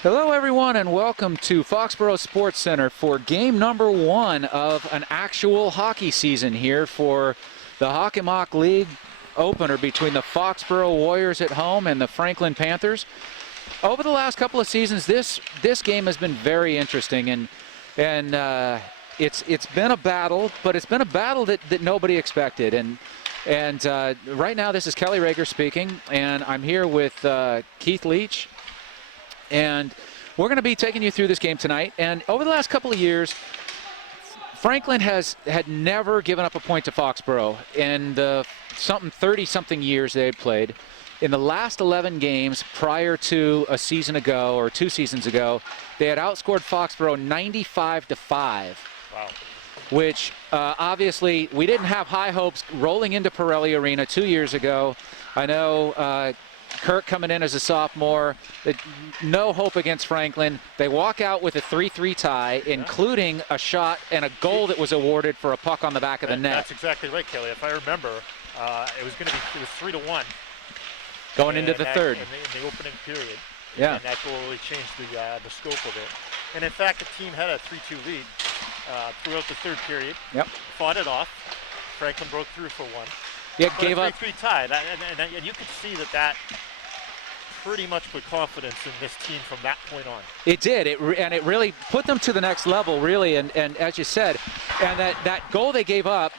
Hello everyone and welcome to Foxboro Sports Center for game number 1 of an actual hockey season here for the Hockey Mock League opener between the Foxboro Warriors at home and the Franklin Panthers. Over the last couple of seasons, this game has been very interesting, and it's been a battle, but it's been a battle that nobody expected. And right now, this is Kelly Rager speaking, and I'm here with Keith Leach, and we're going to be taking you through this game tonight. And over the last couple of years, Franklin had never given up a point to Foxboro in the 30-something years they had played. In the last 11 games prior to a season ago or 2 seasons ago, they had outscored Foxboro 95-5. Wow. Which obviously we didn't have high hopes rolling into Pirelli Arena 2 years ago. I know Kirk coming in as a sophomore, no hope against Franklin. They walk out with a 3-3 tie, including a shot and a goal that was awarded for a puck on the back of the net. That's exactly right, Kelly. If I remember, it was 3-1. Going into the third. In the opening period. Yeah. And that goal really changed the scope of it. And in fact, the team had a 3-2 lead throughout the third period. Yep. Fought it off. Franklin broke through for one. Yeah, gave up. 3-3 tie. And you could see that pretty much put confidence in this team from that point on. It did. And it really put them to the next level, really. And as you said, and that goal they gave up,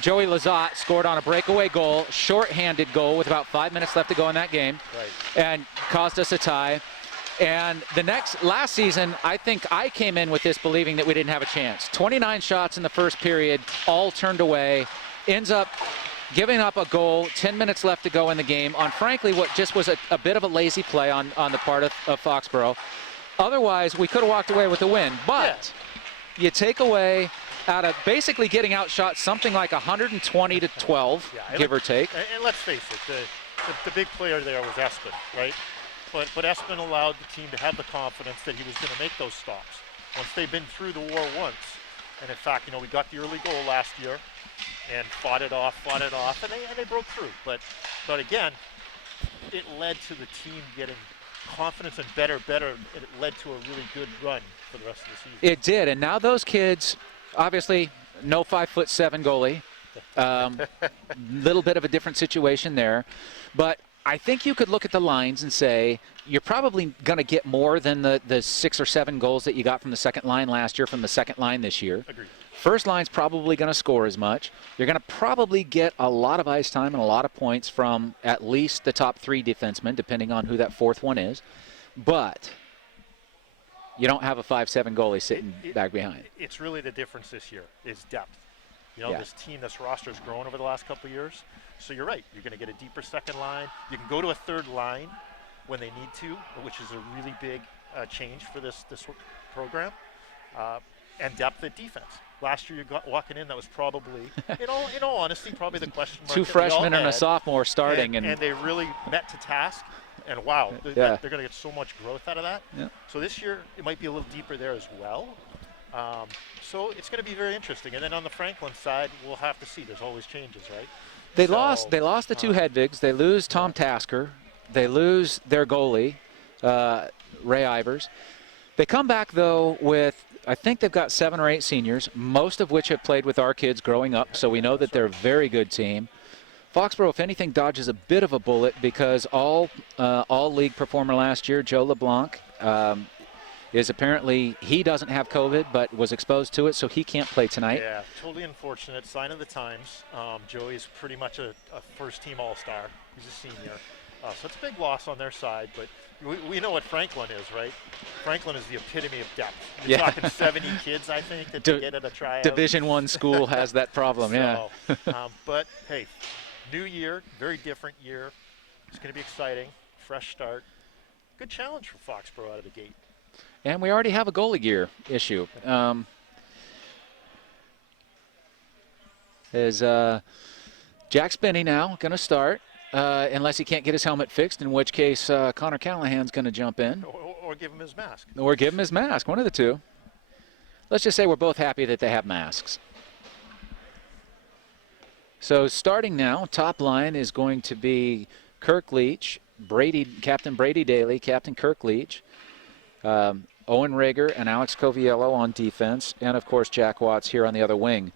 Joey Lazat scored on a breakaway goal, short-handed goal with about 5 minutes left to go in that game, and caused us a tie. And last season, I think I came in with this believing that we didn't have a chance. 29 shots in the first period, all turned away, ends up giving up a goal, 10 minutes left to go in the game on, frankly, what just was a bit of a lazy play on the part of Foxboro. Otherwise, we could have walked away with a win. But you take away out of basically getting outshot something like 120-12, give or take. And let's face it, the big player there was Espen, right? But Espen allowed the team to have the confidence that he was going to make those stops. Once they've been through the war once, and in fact, we got the early goal last year and fought it off, and they broke through. But again, it led to the team getting confidence and better. It led to a really good run for the rest of the season. It did, and now those kids, obviously, no 5'7" goalie. Little bit of a different situation there. But I think you could look at the lines and say you're probably going to get more than the 6 or 7 goals that you got from the second line last year from the second line this year. Agreed. First line's probably going to score as much. You're going to probably get a lot of ice time and a lot of points from at least the top 3 defensemen, depending on who that fourth one is. But you don't have a 5'7" goalie sitting back behind. It's really the difference this year is depth. This team, this roster has grown over the last couple of years. So you're right. You're going to get a deeper second line. You can go to a third line when they need to, which is a really big change for this program. And depth at defense. Last year, you got walking in, that was probably, in all honesty, probably the question mark. 2 freshmen and a sophomore starting. And they really met to task. And wow, they're going to get so much growth out of that. Yeah. So this year, it might be a little deeper there as well. So it's going to be very interesting. And then on the Franklin side, we'll have to see. There's always changes, right? They lost the 2 Hedvigs. They lose Tom Tasker. They lose their goalie, Ray Ivers. They come back, though, with, I think they've got 7 or 8 seniors, most of which have played with our kids growing up, so we know that they're a very good team. Foxboro, if anything, dodges a bit of a bullet because all league performer last year, Joe LeBlanc, is apparently, he doesn't have COVID, but was exposed to it, so he can't play tonight. Yeah, totally unfortunate. Sign of the times. Joey's pretty much a first-team All-Star. He's a senior. So it's a big loss on their side, but we know what Franklin is, right? Franklin is the epitome of depth. You're talking 70 kids, I think, that they get at a tryout. Division I school has that problem, But, hey, new year, very different year. It's going to be exciting, fresh start. Good challenge for Foxboro out of the gate. And we already have a goalie gear issue. Is Jack Spinney now going to start, unless he can't get his helmet fixed, in which case Connor Callahan's going to jump in. Or give him his mask. Or give him his mask, one of the two. Let's just say we're both happy that they have masks. So starting now, top line is going to be Kirk Leach, Captain Brady Daly, Captain Kirk Leach, Owen Rager and Alex Coviello on defense, and of course Jack Watts here on the other wing.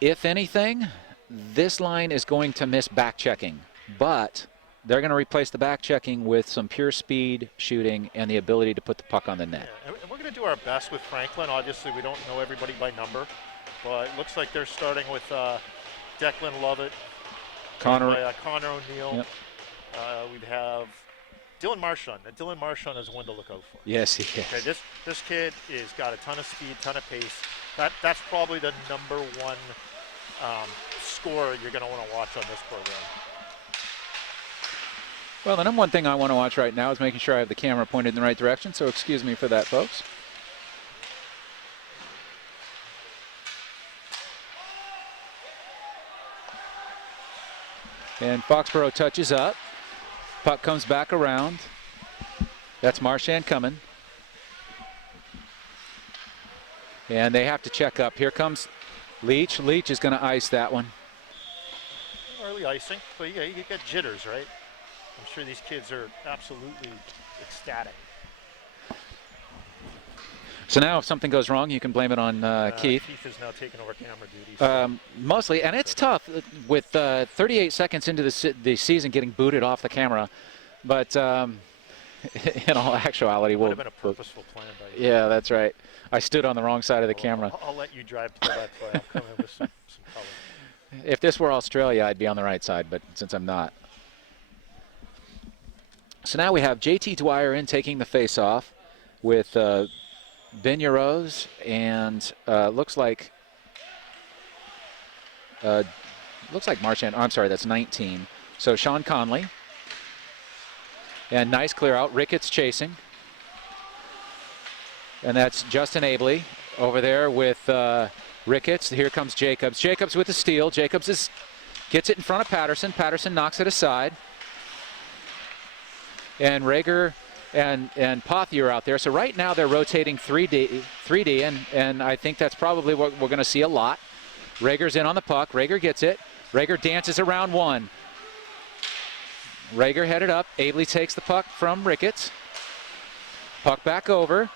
If anything, this line is going to miss back checking, but they're going to replace the back checking with some pure speed shooting and the ability to put the puck on the net. Yeah, and we're going to do our best with Franklin. Obviously, we don't know everybody by number, but it looks like they're starting with Declan Lovett, Connor O'Neill. Yep. We'd have Dylan Marchand. Now, Dylan Marchand is one to look out for. Yes, he is. Okay, this kid is got a ton of speed, ton of pace. That's probably the number one scorer you're going to want to watch on this program. Well, the number one thing I want to watch right now is making sure I have the camera pointed in the right direction, so excuse me for that, folks. And Foxboro touches up. Puck comes back around. That's Marchand coming. And they have to check up. Here comes Leach. Leach is going to ice that one. Early icing, but yeah, you get jitters, right? I'm sure these kids are absolutely ecstatic. So now if something goes wrong, you can blame it on Keith. Keith is now taking over camera duties. Mostly, and it's tough with 38 seconds into the season getting booted off the camera. But in all actuality, It would have been a purposeful plan by you. Yeah, that's right. I stood on the wrong side of the camera. I'll let you drive to that play. I'll come in with some color. If this were Australia, I'd be on the right side, but since I'm not. So now we have JT Dwyer in taking the face-off with Ben Urose and looks like Marchand. I'm sorry, that's 19. So Sean Conley. And nice clear out. Ricketts chasing. And that's Justin Abley over there with Ricketts. Here comes Jacobs. Jacobs with the steal. Jacobs gets it in front of Patterson. Patterson knocks it aside. And Rager and Pothier out there. So right now they're rotating 3D, and I think that's probably what we're going to see a lot. Rager's in on the puck. Rager gets it. Rager dances around one. Rager headed up. Abley takes the puck from Ricketts. Puck back over.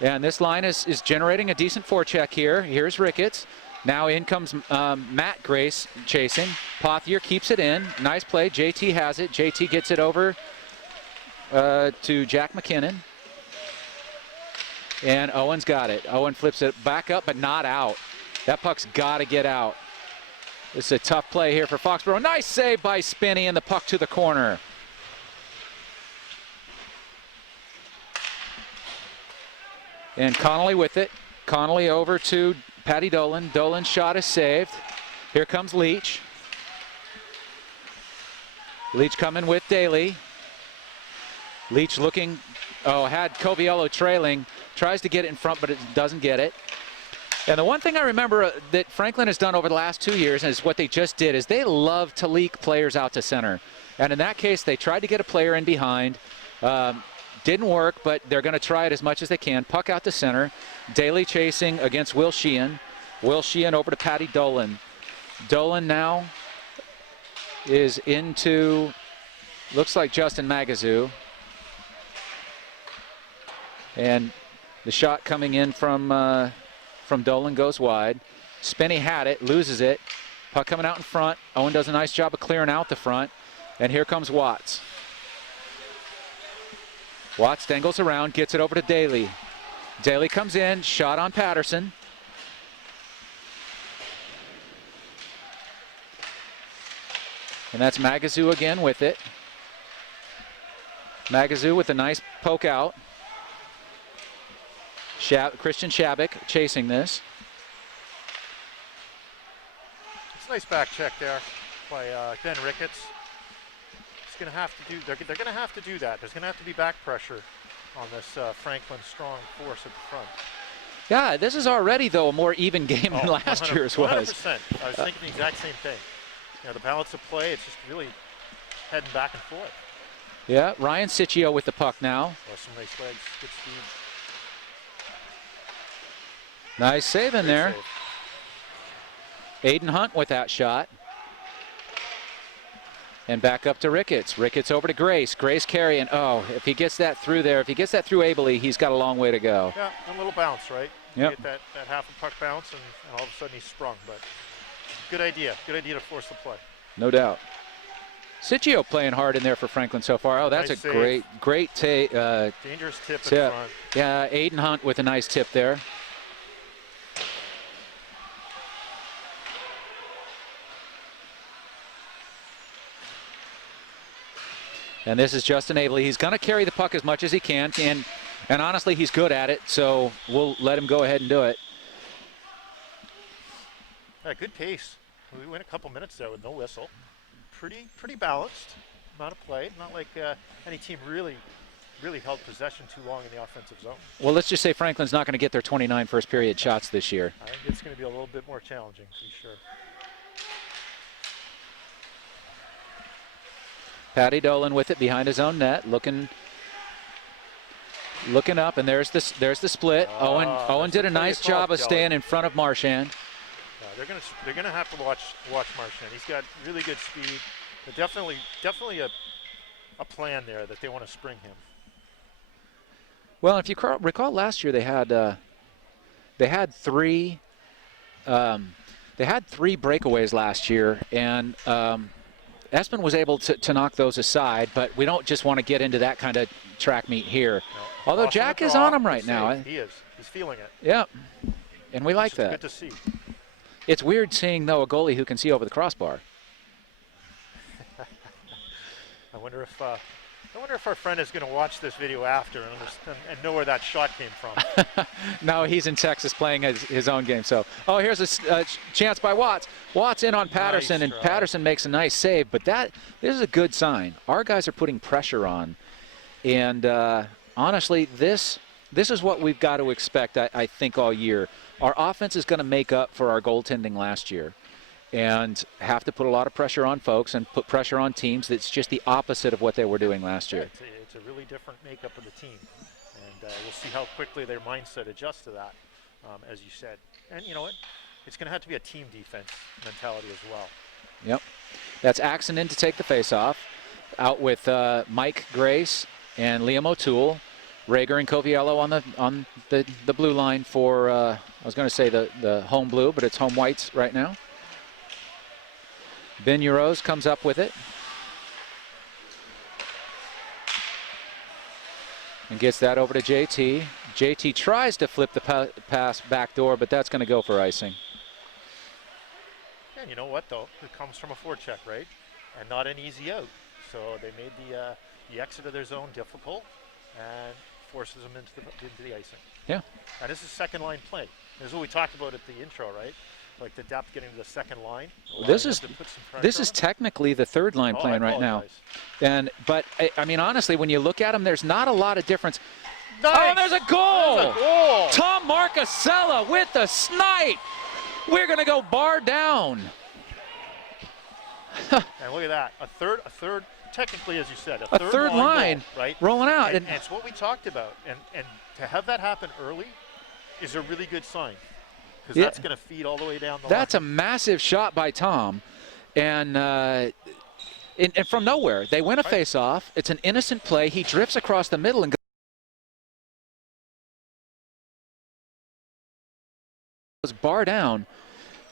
And this line is generating a decent forecheck here. Here's Ricketts. Now in comes Matt Grace chasing. Pothier keeps it in. Nice play. JT has it. JT gets it over to Jack McKinnon. And Owen's got it. Owen flips it back up, but not out. That puck's got to get out. This is a tough play here for Foxboro. Nice save by Spinney, and the puck to the corner. And Connolly with it. Connolly over to Patty Dolan. Dolan's shot is saved. Here comes Leach. Leach coming with Daly. Leach looking, had Coviello trailing. Tries to get it in front, but it doesn't get it. And the one thing I remember that Franklin has done over the last 2 years, and is what they just did, is they love to leak players out to center. And in that case, they tried to get a player in behind. Didn't work, but they're going to try it as much as they can. Puck out to center. Daly chasing against Will Sheehan. Will Sheehan over to Patty Dolan. Dolan now is into, looks like Justin Magazoo. And the shot coming in from Dolan goes wide. Spinney had it, loses it. Puck coming out in front. Owen does a nice job of clearing out the front. And here comes Watts. Watts dangles around, gets it over to Daly. Daly comes in, shot on Patterson. And that's Magazoo again with it. Magazoo with a nice poke out. Christian Shabik chasing this. It's a nice back check there by Ben Ricketts. He's going to have to do. They're going to have to do that. There's going to have to be back pressure on this Franklin strong force at the front. Yeah, this is already though a more even game than last year's was. 100%. I was thinking the exact same thing. You know, the balance of play, it's just really heading back and forth. Yeah, Ryan Sicchio with the puck now. Oh, some nice legs, good speed. Nice save in there. Save. Aiden Hunt with that shot. And back up to Ricketts. Ricketts over to Grace. Grace carrying. Oh, if he gets that through there, if he gets that through ably, he's got a long way to go. Yeah, a little bounce, right? Yep. Get that half a puck bounce, and all of a sudden he's sprung. But good idea. Good idea to force the play. No doubt. Sicchio playing hard in there for Franklin so far. Oh, that's nice a save. great Dangerous tip in front. Yeah, Aiden Hunt with a nice tip there. And this is Justin Abely. He's going to carry the puck as much as he can, and honestly, he's good at it, so we'll let him go ahead and do it. Yeah, good pace. We went a couple minutes there with no whistle. Pretty balanced amount of play. Not like any team really held possession too long in the offensive zone. Well, let's just say Franklin's not going to get their 29 first period shots this year. I think it's going to be a little bit more challenging, for sure. Patty Dolan with it behind his own net, looking up, and there's the split. Owen did a nice job of staying in front of Marchand. They're gonna have to watch Marchand. He's got really good speed. But definitely a plan there that they want to spring him. Well, if you recall last year, they had three breakaways last year, and Espen was able to knock those aside, but we don't just want to get into that kind of track meet here. No. Although Jack is on him right now. He is. He's feeling it. Yeah, and we like that. Good to see. It's weird seeing, though, a goalie who can see over the crossbar. I wonder if our friend is going to watch this video after and know where that shot came from. No, he's in Texas playing his own game. So, here's a chance by Watts. Watts in on Patterson, nice and Patterson makes a nice save. But this is a good sign. Our guys are putting pressure on, and honestly, this is what we've got to expect. I think all year, our offense is going to make up for our goaltending last year, and have to put a lot of pressure on folks and put pressure on teams. That's just the opposite of what they were doing last year. It's a really different makeup of the team, and we'll see how quickly their mindset adjusts to that, as you said. And you know what? It's going to have to be a team defense mentality as well. Yep. That's Axonin to take the face-off. Out with Mike Grace and Liam O'Toole. Rager and Coviello on the blue line for, I was going to say the home blue, but it's home whites right now. Ben Uroz comes up with it. And gets that over to JT. JT tries to flip the pass back door, but that's going to go for icing. And you know what, though? It comes from a forecheck, right? And not an easy out. So they made the exit of their zone difficult and forces them into the icing. Yeah. And this is second line play. This is what we talked about at the intro, right? Like the depth getting to the second line. This is technically the third line playing right now. But I mean, honestly, when you look at them, there's not a lot of difference. Nice. Oh, there's a goal! There's a goal! Tom Marcasella with the snipe. We're going to go bar down. And look at that. A third, technically, as you said, a third line goal, right? Rolling out. And it's what we talked about. And to have that happen early is a really good sign. Because that's going to feed all the way down the line. That's a massive shot by Tom. And from nowhere, they win a face-off. It's an innocent play. He drifts across the middle and goes bar down.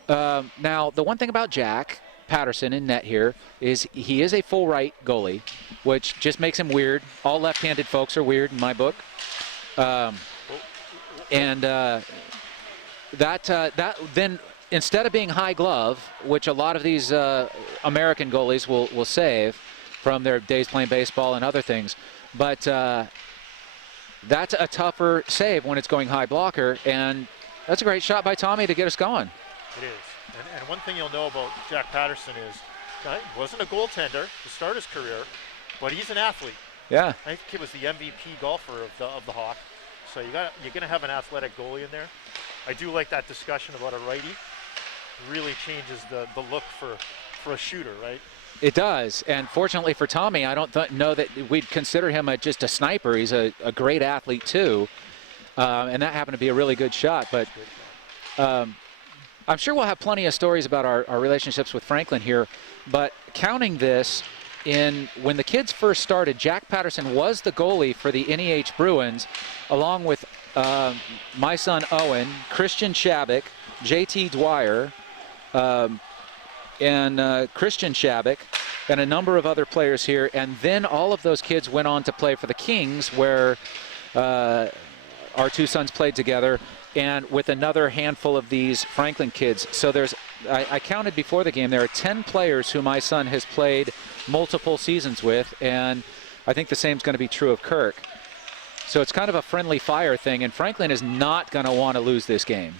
Now, the one thing about Jack Patterson in net here is he is a full right goalie, which just makes him weird. All left-handed folks are weird in my book. That then, instead of being high glove, which a lot of these American goalies will save from their days playing baseball and other things, but that's a tougher save when it's going high blocker, and that's a great shot by Tommy to get us going. It is. And one thing you'll know about Jack Patterson is he wasn't a goaltender to start his career, but he's an athlete. Yeah. I think he was the MVP golfer of the Hawk. So you're going to have an athletic goalie in there. I do like that discussion about a righty. It really changes the look for a shooter, right? It does. And fortunately for Tommy, I don't know that we'd consider him just a sniper. He's a great athlete too. And that happened to be a really good shot. But I'm sure we'll have plenty of stories about our relationships with Franklin here, but counting this, when the kids first started, Jack Patterson was the goalie for the NEH Bruins, along with my son Owen, Christian Shabik, JT Dwyer, and Christian Shabik, and a number of other players here. And then all of those kids went on to play for the Kings, where our two sons played together, and with another handful of these Franklin kids. So I counted before the game, there are 10 players who my son has played multiple seasons with, and I think the same is going to be true of Kirk. So it's kind of a friendly fire thing, and Franklin is not going to want to lose this game.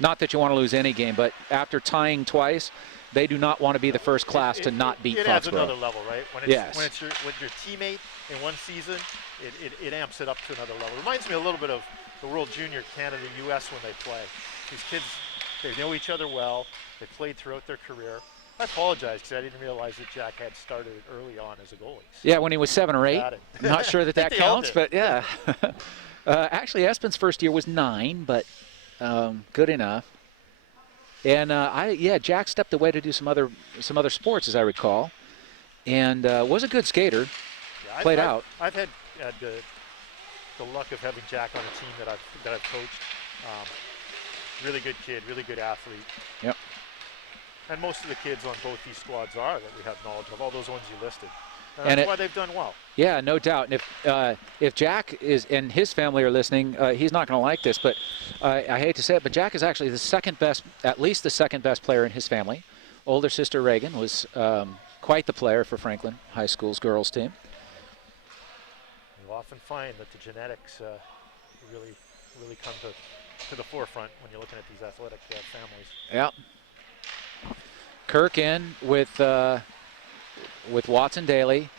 Not that you want to lose any game, but after tying twice, they do not want to be the first class to not beat Foxborough. It adds another level, right? When it's, yes. When it's with your teammate in one season, it amps it up to another level. It reminds me a little bit of the World Junior Canada US when they play. These kids, they know each other well. They played throughout their career. I apologize because I didn't realize that Jack had started early on as a goalie. So yeah, when he was 7 or 8. I'm not sure that counts, but yeah. Actually, Espen's first year was 9, but good enough. And Jack stepped away to do some other sports, as I recall, and was a good skater. Yeah, played out. I've had the luck of having Jack on a team that I've coached. Really good kid, really good athlete. Yep. And most of the kids on both these squads are that we have knowledge of, all those ones you listed. And that's why they've done well. Yeah, no doubt. And if Jack and his family are listening, he's not going to like this, but I hate to say it, but Jack is actually the second best, at least the second best player in his family. Older sister Reagan was quite the player for Franklin High School's girls team. You'll often find that the genetics really come to the forefront when you're looking at these athletic families. Yeah. Kirk in with Watson Daly.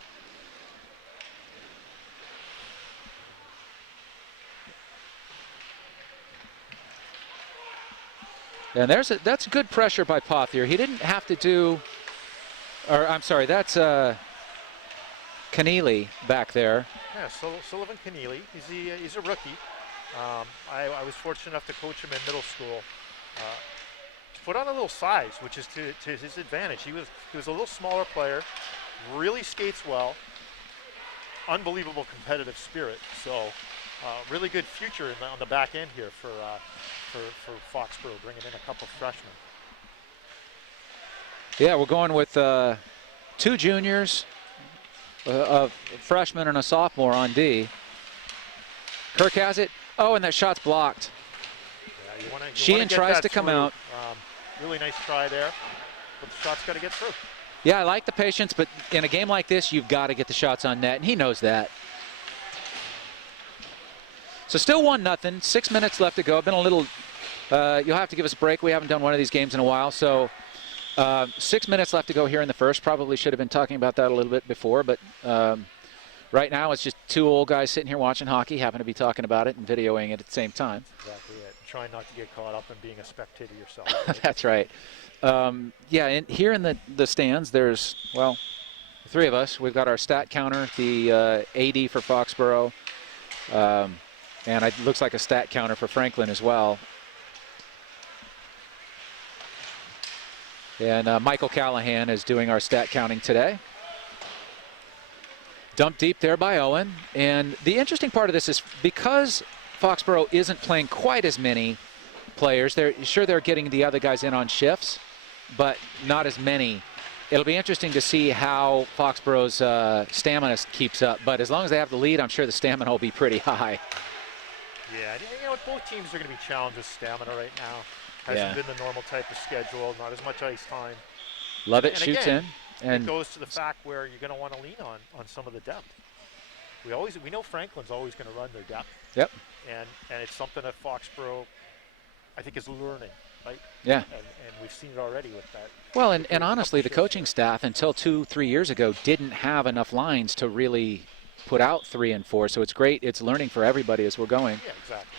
And that's good pressure by Pothier. He didn't have to do, or I'm sorry, that's Keneally back there. Yeah, Sullivan Keneally. He's a rookie. I was fortunate enough to coach him in middle school. To put on a little size, which is to his advantage. He was a little smaller player, really skates well, unbelievable competitive spirit. So really good future on the back end here for Foxborough, bringing in a couple of freshmen. Yeah, we're going with 2 juniors, a freshman and a sophomore on D. Kirk has it. Oh, and that shot's blocked. Yeah, you wanna Sheehan tries to come out. Really nice try there, but the shot's got to get through. Yeah, I like the patience, but in a game like this, you've got to get the shots on net, and he knows that. So still 1-0, 6 minutes left to go. Been a little, you'll have to give us a break. We haven't done one of these games in a while, so 6 minutes left to go here in the first. Probably should have been talking about that a little bit before, but right now it's just 2 old guys sitting here watching hockey, happen to be talking about it and videoing it at the same time. Exactly it. Trying not to get caught up in being a spectator yourself. Right? That's right. Here in the stands, there's, well, 3 of us. We've got our stat counter, the AD for Foxborough, and it looks like a stat counter for Franklin as well. And Michael Callahan is doing our stat counting today. Dumped deep there by Owen. And the interesting part of this is because Foxborough isn't playing quite as many players, they're getting the other guys in on shifts, but not as many. It'll be interesting to see how Foxborough's stamina keeps up, but as long as they have the lead, I'm sure the stamina will be pretty high. Yeah, you know what, both teams are going to be challenged with stamina right now. Hasn't been the normal type of schedule, not as much ice time. Lovett shoots again, in. And it goes to the fact where you're going to want to lean on some of the depth. We know Franklin's always going to run their depth. Yep. And it's something that Foxborough, I think, is learning, right? Yeah. And we've seen it already with that. Well, and honestly, the coaching staff until 2-3 years ago didn't have enough lines to really put out 3 and 4. So it's great. It's learning for everybody as we're going. Yeah, exactly.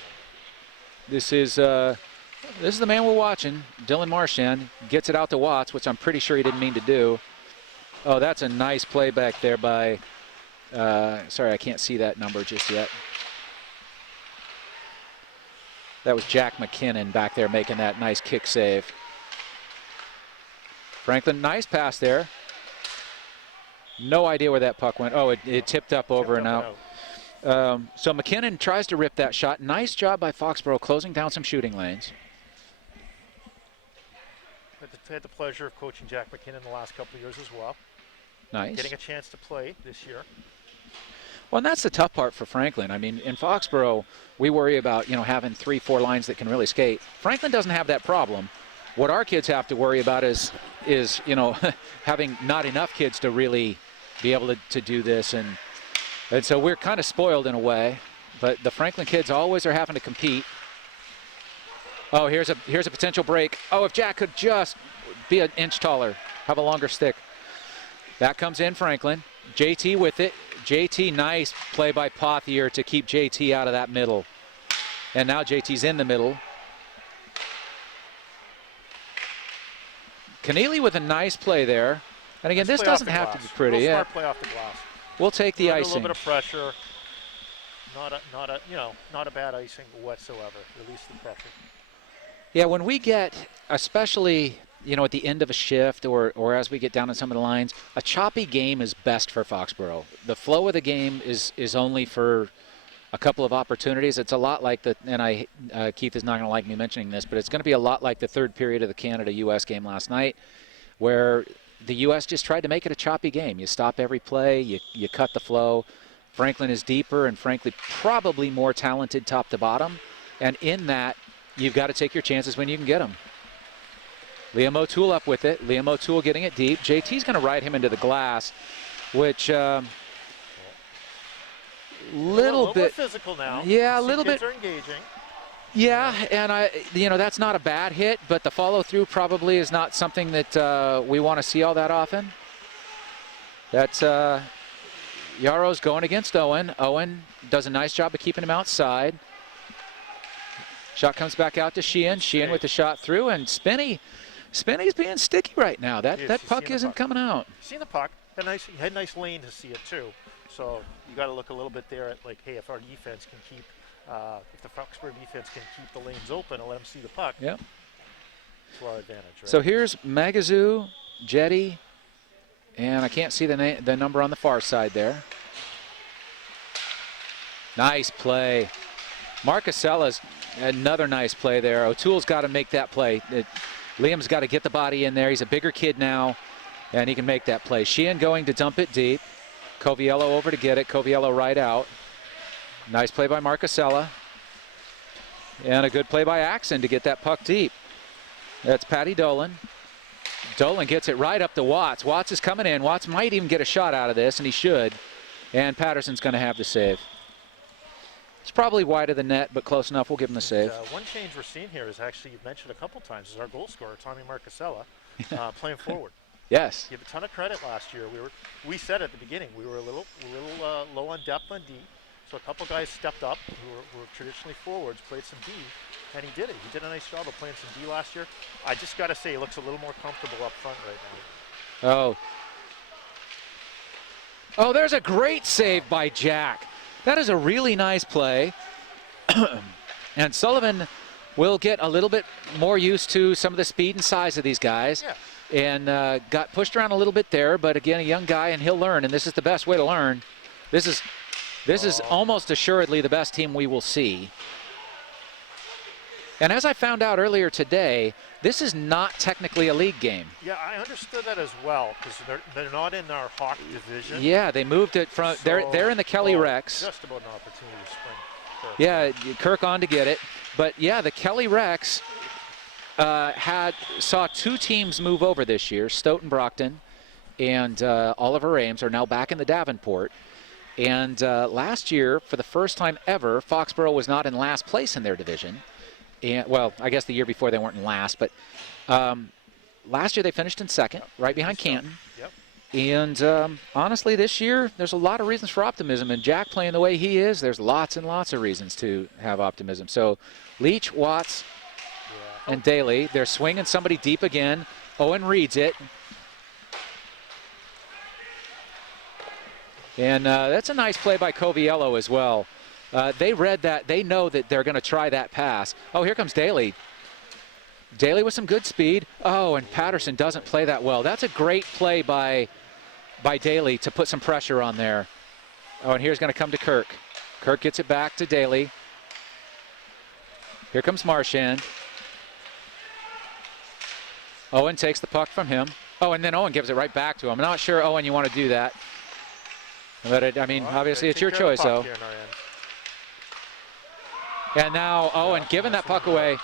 This is the man we're watching, Dylan Marchand. Gets it out to Watts, which I'm pretty sure he didn't mean to do. Oh, that's a nice play back there by, sorry, I can't see that number just yet. That was Jack McKinnon back there making that nice kick save. Franklin, nice pass there. No idea where that puck went. Oh, it tipped up over and out. So McKinnon tries to rip that shot. Nice job by Foxboro closing down some shooting lanes. I had the pleasure of coaching Jack McKinnon the last couple of years as well. Nice. Getting a chance to play this year. Well, and that's the tough part for Franklin. I mean, in Foxboro, we worry about, having 3-4 lines that can really skate. Franklin doesn't have that problem. What our kids have to worry about is having not enough kids to really be able to do this. And so we're kind of spoiled in a way. But the Franklin kids always are having to compete. Oh, here's a potential break. Oh, if Jack could just be an inch taller, have a longer stick. That comes in Franklin. JT with it. JT, nice play by Pothier to keep JT out of that middle. And now JT's in the middle. Keneally with a nice play there. And again, this doesn't have to be pretty. Real Yeah, smart play off the glass. We'll take the A icing. little bit of pressure. Not a bad icing whatsoever. Release the pressure. Yeah, when we get, especially at the end of a shift or as we get down in some of the lines, a choppy game is best for Foxboro. The flow of the game is only for a couple of opportunities. It's a lot like Keith is not going to like me mentioning this, but it's going to be a lot like the third period of the Canada-U.S. game last night, where the U.S. just tried to make it a choppy game. You stop every play, you cut the flow. Franklin is deeper and frankly probably more talented top to bottom, and in that, you've got to take your chances when you can get them. Liam O'Toole up with it. Liam O'Toole getting it deep. JT's going to ride him into the glass, which little bit more physical now. Yeah, a little bit. Kids are engaging. Yeah, and that's not a bad hit, but the follow through probably is not something that we want to see all that often. That's Yaro's going against Owen. Owen does a nice job of keeping him outside. Shot comes back out to Sheehan. Sheehan with the shot through, and Spinney's being sticky right now. That puck isn't coming out. Seen the puck. Had a nice lane to see it too. So you got to look a little bit there at hey, if our defense can keep, if the Foxborough defense can keep the lanes open and let them see the puck. Yep. To our advantage. Right? So here's Magazoo, Jetty, and I can't see the number on the far side there. Nice play. Marcasella's another nice play there. O'Toole's got to make that play. Liam's got to get the body in there. He's a bigger kid now, and he can make that play. Sheehan going to dump it deep. Coviello over to get it. Coviello right out. Nice play by Marcasella. And a good play by Axon to get that puck deep. That's Patty Dolan. Dolan gets it right up to Watts. Watts is coming in. Watts might even get a shot out of this, and he should. And Patterson's going to have the save. It's probably wide of the net, but close enough. We'll give him the save. One change we're seeing here is actually, you've mentioned a couple times, is our goal scorer, Tommy Marcasella, playing forward. Yes. Give a ton of credit last year. We said at the beginning we were a little low on depth on D, so a couple guys stepped up who were traditionally forwards, played some D, and he did it. He did a nice job of playing some D last year. I just got to say, he looks a little more comfortable up front right now. Oh, there's a great save by Jack. That is a really nice play. And Sullivan will get a little bit more used to some of the speed and size of these guys. Yeah. And got pushed around a little bit there, but again, a young guy, and he'll learn, and this is the best way to learn. This is almost assuredly the best team we will see. And as I found out earlier today, this is not technically a league game. Yeah, I understood that as well, because they're not in our Hawk division. Yeah, they moved it from, they're in the Kelly Rex. Just about an opportunity to spring. Yeah, Kirk on to get it. But yeah, the Kelly Rex saw two teams move over this year. Stoughton Brockton and Oliver Ames are now back in the Davenport. And last year, for the first time ever, Foxborough was not in last place in their division. And well, I guess the year before they weren't in last, but last year they finished in second, right behind Canton. Yep. And honestly, this year, there's a lot of reasons for optimism. And Jack playing the way he is, there's lots and lots of reasons to have optimism. So Leach, Watts, and Daly, they're swinging somebody deep again. Owen reads it. And that's a nice play by Coviello as well. They read that. They know that they're going to try that pass. Oh, here comes Daly. Daly with some good speed. Oh, and Patterson doesn't play that well. That's a great play by Daly to put some pressure on there. Oh, and here's going to come to Kirk. Kirk gets it back to Daly. Here comes Marchand. Owen takes the puck from him. Oh, and then Owen gives it right back to him. I'm not sure, Owen, you want to do that. But, I mean, obviously it's your choice, though. And now Owen giving that puck away.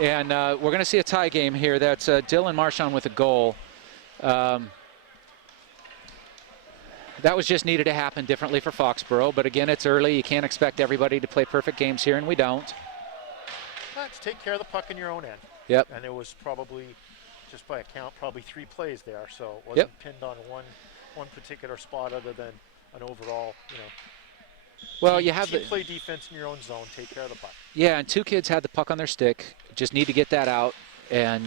And we're going to see a tie game here. That's Dylan Marchand with a goal. That was just needed to happen differently for Foxboro. But, again, it's early. You can't expect everybody to play perfect games here, and we don't. Let's take care of the puck in your own end. Yep. And it was probably, just by account, probably 3 plays there. So it wasn't pinned on one particular spot other than an overall, Well, you have play defense in your own zone, take care of the puck. Yeah, and 2 kids had the puck on their stick. Just need to get that out, and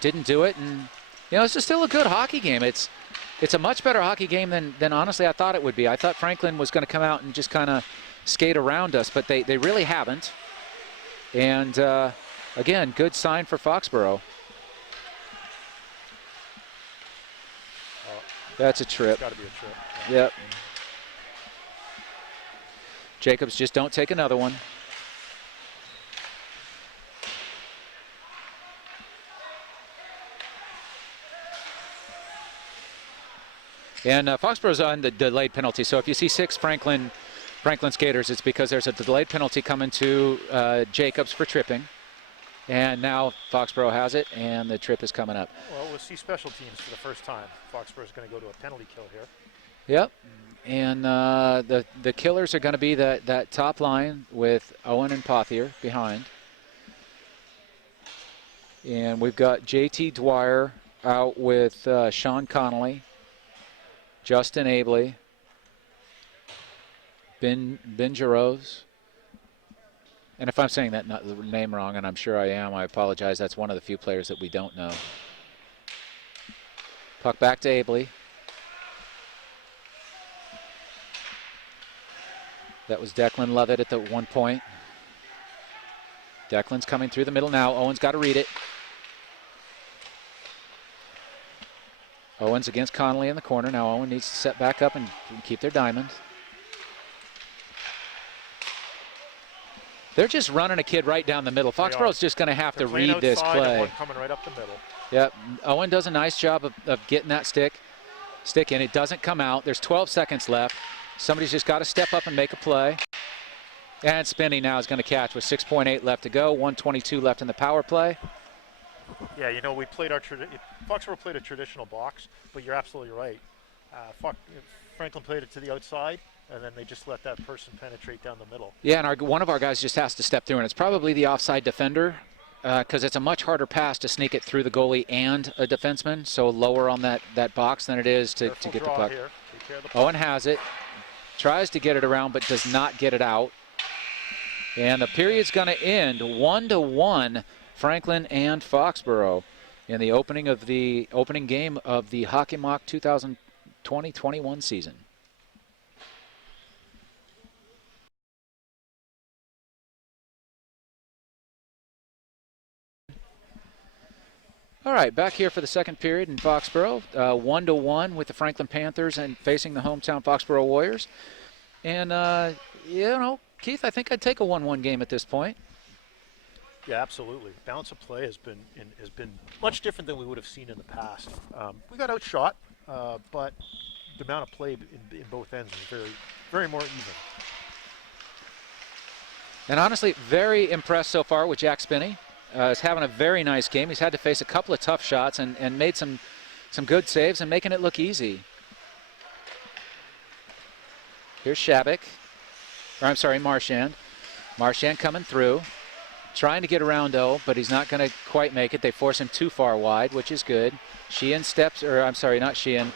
didn't do it. And it's just still a good hockey game. It's a much better hockey game than honestly I thought it would be. I thought Franklin was going to come out and just kind of skate around us, but they really haven't. And again, good sign for Foxboro. That's a trip. It's got to be a trip. Yep. Jacobs, just don't take another one. And Foxboro's on the delayed penalty. So if you see 6 Franklin skaters, it's because there's a delayed penalty coming to Jacobs for tripping. And now Foxboro has it, and the trip is coming up. Well, we'll see special teams for the first time. Foxboro's going to go to a penalty kill here. Yep. And the killers are going to be that top line with Owen and Pothier behind. And we've got JT Dwyer out with Sean Connolly, Justin Abley, Ben Jarosz. And if I'm saying that name wrong, and I'm sure I am, I apologize. That's one of the few players that we don't know. Puck back to Abley. That was Declan Lovett at the one point. Declan's coming through the middle now. Owen's got to read it. Owens against Connolly in the corner. Now Owen needs to set back up and keep their diamond. They're just running a kid right down the middle. Foxboro's just going to have to read this play. One coming right up the middle. Yep. Owen does a nice job of getting that stick in. It doesn't come out. There's 12 seconds left. Somebody's just got to step up and make a play. And Spinney now is going to catch with 6.8 left to go. 1:22 left in the power play. Yeah, we played Foxboro played a traditional box, but you're absolutely right. Franklin played it to the outside, and then they just let that person penetrate down the middle. Yeah, and one of our guys just has to step through, and it's probably the offside defender because it's a much harder pass to sneak it through the goalie and a defenseman, so lower on that box than it is to get the puck. Owen has it, tries to get it around, but does not get it out. And the period's going to end 1-1, Franklin and Foxboro, in the opening game of the Hockey Mock 2020-21 season. All right, back here for the second period in Foxboro, 1-1 with the Franklin Panthers and facing the hometown Foxboro Warriors. And, Keith, I think I'd take a 1-1 game at this point. Yeah, absolutely. Balance of play has been much different than we would have seen in the past. We got outshot, but the amount of play in both ends was very, very more even. And honestly, very impressed so far with Jack Spinney. He's having a very nice game. He's had to face a couple of tough shots and made some good saves and making it look easy. Here's Marchand. Marchand coming through, trying to get around but he's not going to quite make it. They force him too far wide, which is good. Sheehan steps, or I'm sorry, not Sheehan.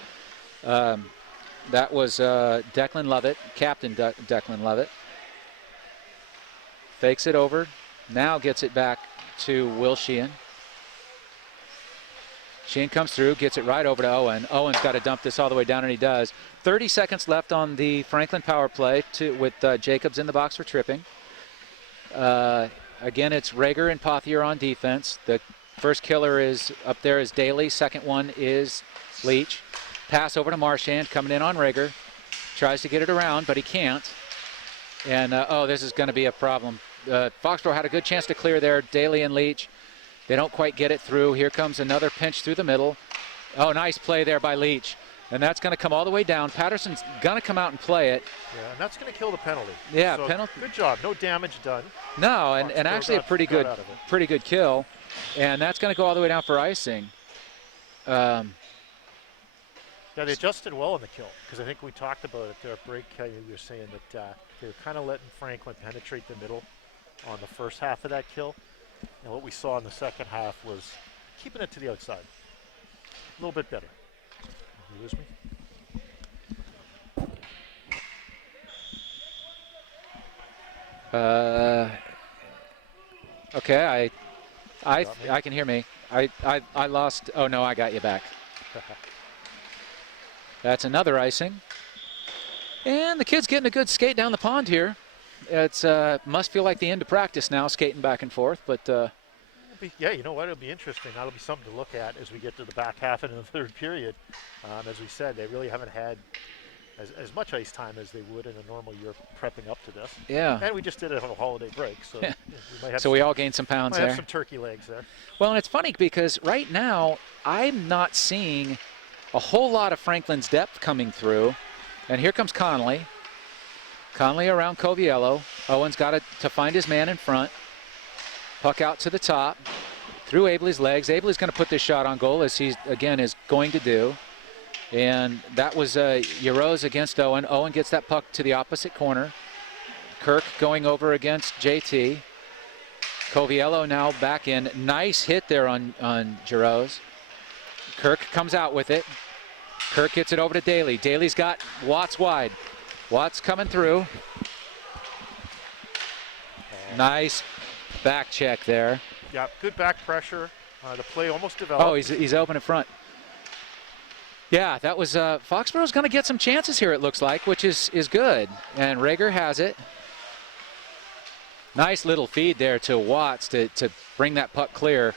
That was Declan Lovett, Captain Declan Lovett. Fakes it over, now gets it back to Will Sheehan. Sheehan comes through, gets it right over to Owen. Owen's got to dump this all the way down, and he does. 30 seconds left on the Franklin power play with Jacobs in the box for tripping. Again, it's Rager and Pothier on defense. The First killer is up there is Daly. Second one is Leach. Pass over to Marchand, coming in on Rager. Tries to get it around, but he can't. And, oh, this is going to be a problem. Foxborough had a good chance to clear there. Daly and Leach. They don't quite get it through. Here comes another pinch through the middle. Oh, nice play there by Leach. And that's going to come all the way down. Patterson's going to come out and play it. Yeah, and that's going to kill the penalty. Yeah, so penalty. Good job. No damage done. No, and actually a pretty good kill. And that's going to go all the way down for icing. Yeah, they adjusted well in the kill, because I think we talked about it there at break. You were saying that they were kind of letting Franklin penetrate the middle on the first half of that kill. And what we saw in the second half was keeping it to the outside. A little bit better. You lose me? Okay, I can hear me. I lost. Oh no, I got you back. That's another icing. And the kid's getting a good skate down the pond here. It's must feel like the end of practice now, skating back and forth. But yeah, you know what? It'll be interesting. That'll be something to look at as we get to the back half and the third period. As we said, they really haven't had as much ice time as they would in a normal year prepping up to this. Yeah. And we just did it on a holiday break, so yeah. we might have so we all gained some pounds there. Have some turkey legs there. Well, and it's funny because right now I'm not seeing a whole lot of Franklin's depth coming through. And here comes Connolly. Connolly around Coviello. Owen's got to find his man in front. Puck out to the top. Through Abley's legs. Abley's going to put this shot on goal, as he, again, is going to do. And that was Yaroz against Owen. Owen gets that puck to the opposite corner. Kirk going over against JT. Coviello now back in. Nice hit there on Yaroz. Kirk comes out with it. Kirk gets it over to Daly. Daly's got Watts wide. Watts coming through. Nice back check there. Yeah, good back pressure. The play almost developed. Oh, he's open in front. Yeah, that was Foxborough's going to get some chances here, it looks like, which is good. And Rager has it. Nice little feed there to Watts to bring that puck clear.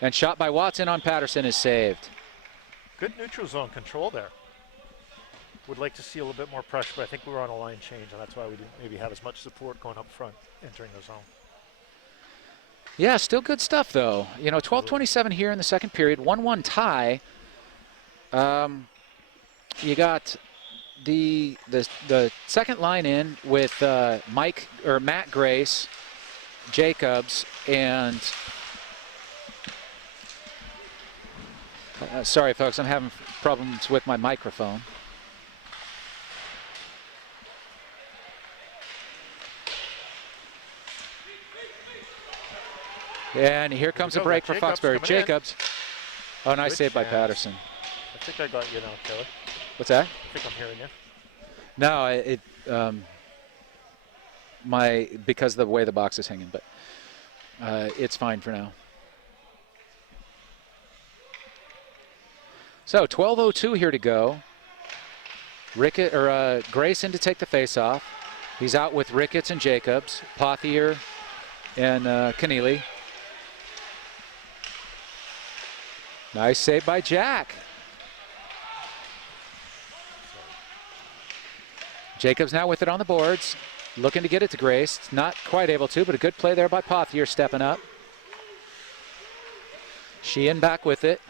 And shot by Watts in on Patterson is saved. Good neutral zone control there. Would like to see a little bit more pressure, but I think we were on a line change, and that's why we didn't maybe have as much support going up front entering the zone. Yeah, still good stuff, though. You know, 12:27 here in the second period, 1-1 tie. You got the second line in with Matt Grace, Jacobs, and sorry, folks, I'm having problems with my microphone. And here comes a break for Foxborough. Jacobs. Oh, nice save by Patterson. I think I got you now, Kelly. What's that? I think I'm hearing you. No, because of the way the box is hanging, but it's fine for now. So 12:02 here to go. Grayson to take the face-off. He's out with Ricketts and Jacobs, Pothier and Keneally. Nice save by Jack. Jacobs now with it on the boards, looking to get it to Grace. Not quite able to, but a good play there by Pothier stepping up. Sheehan back with it.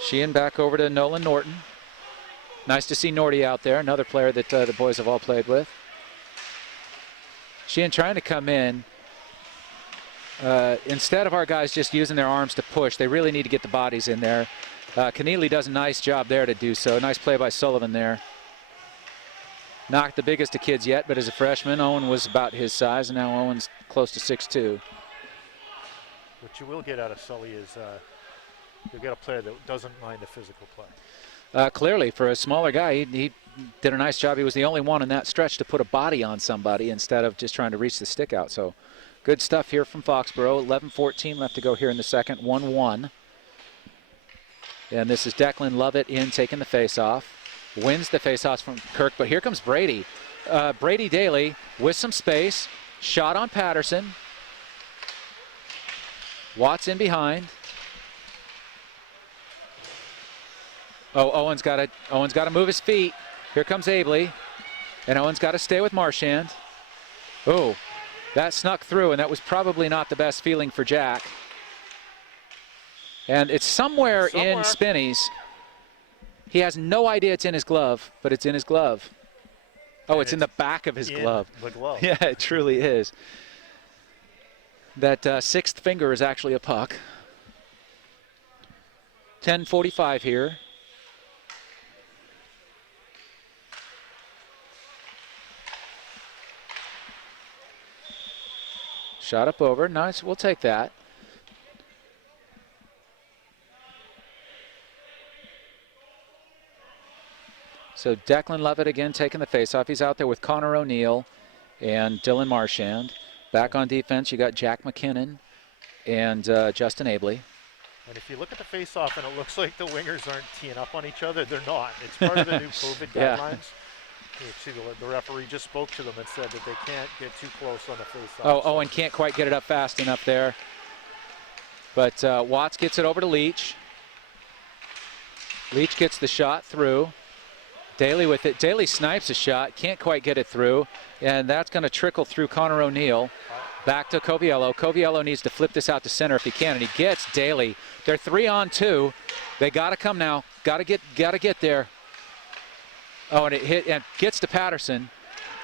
Sheehan back over to Nolan Norton. Nice to see Norty out there, another player that the boys have all played with. Sheehan trying to come in. Instead of our guys just using their arms to push, they really need to get the bodies in there. Keneally does a nice job there to do so. Nice play by Sullivan there. Not the biggest of kids yet, but as a freshman, Owen was about his size, and now Owen's close to 6'2". What you will get out of Sully is you'll get a player that doesn't mind the physical play. Clearly, for a smaller guy, he did a nice job. He was the only one in that stretch to put a body on somebody instead of just trying to reach the stick out. So good stuff here from Foxborough. 11:14 left to go here in the second, 1-1. And this is Declan Lovett in taking the face-off. Wins the face-off from Kirk, but here comes Brady. Brady Daly with some space. Shot on Patterson. Watts in behind. Oh, Owen's got to move his feet. Here comes Abley. And Owen's got to stay with Marchand. Oh, that snuck through, and that was probably not the best feeling for Jack. And it's somewhere in Spinney's. He has no idea it's in his glove, but it's in his glove. Oh, it's in the back of his glove. The glove. Yeah, it truly is. That sixth finger is actually a puck. 10:45 here. Shot up over. Nice. We'll take that. So Declan Levitt again taking the faceoff. He's out there with Connor O'Neill and Dylan Marchand. Back on defense, you got Jack McKinnon and Justin Abley. And if you look at the faceoff and it looks like the wingers aren't teeing up on each other, they're not. It's part of the new COVID guidelines. The referee just spoke to them and said that they can't get too close on the faceoff. Oh, Owen can't quite get it up fast enough there. But Watts gets it over to Leach. Leach gets the shot through. Daly with it. Daly snipes a shot, can't quite get it through, and that's going to trickle through Connor O'Neill. Back to Coviello. Coviello needs to flip this out to center if he can, and he gets Daly. They're 3-on-2. They got to come now. Got to get there. Oh, and it hit and gets to Patterson,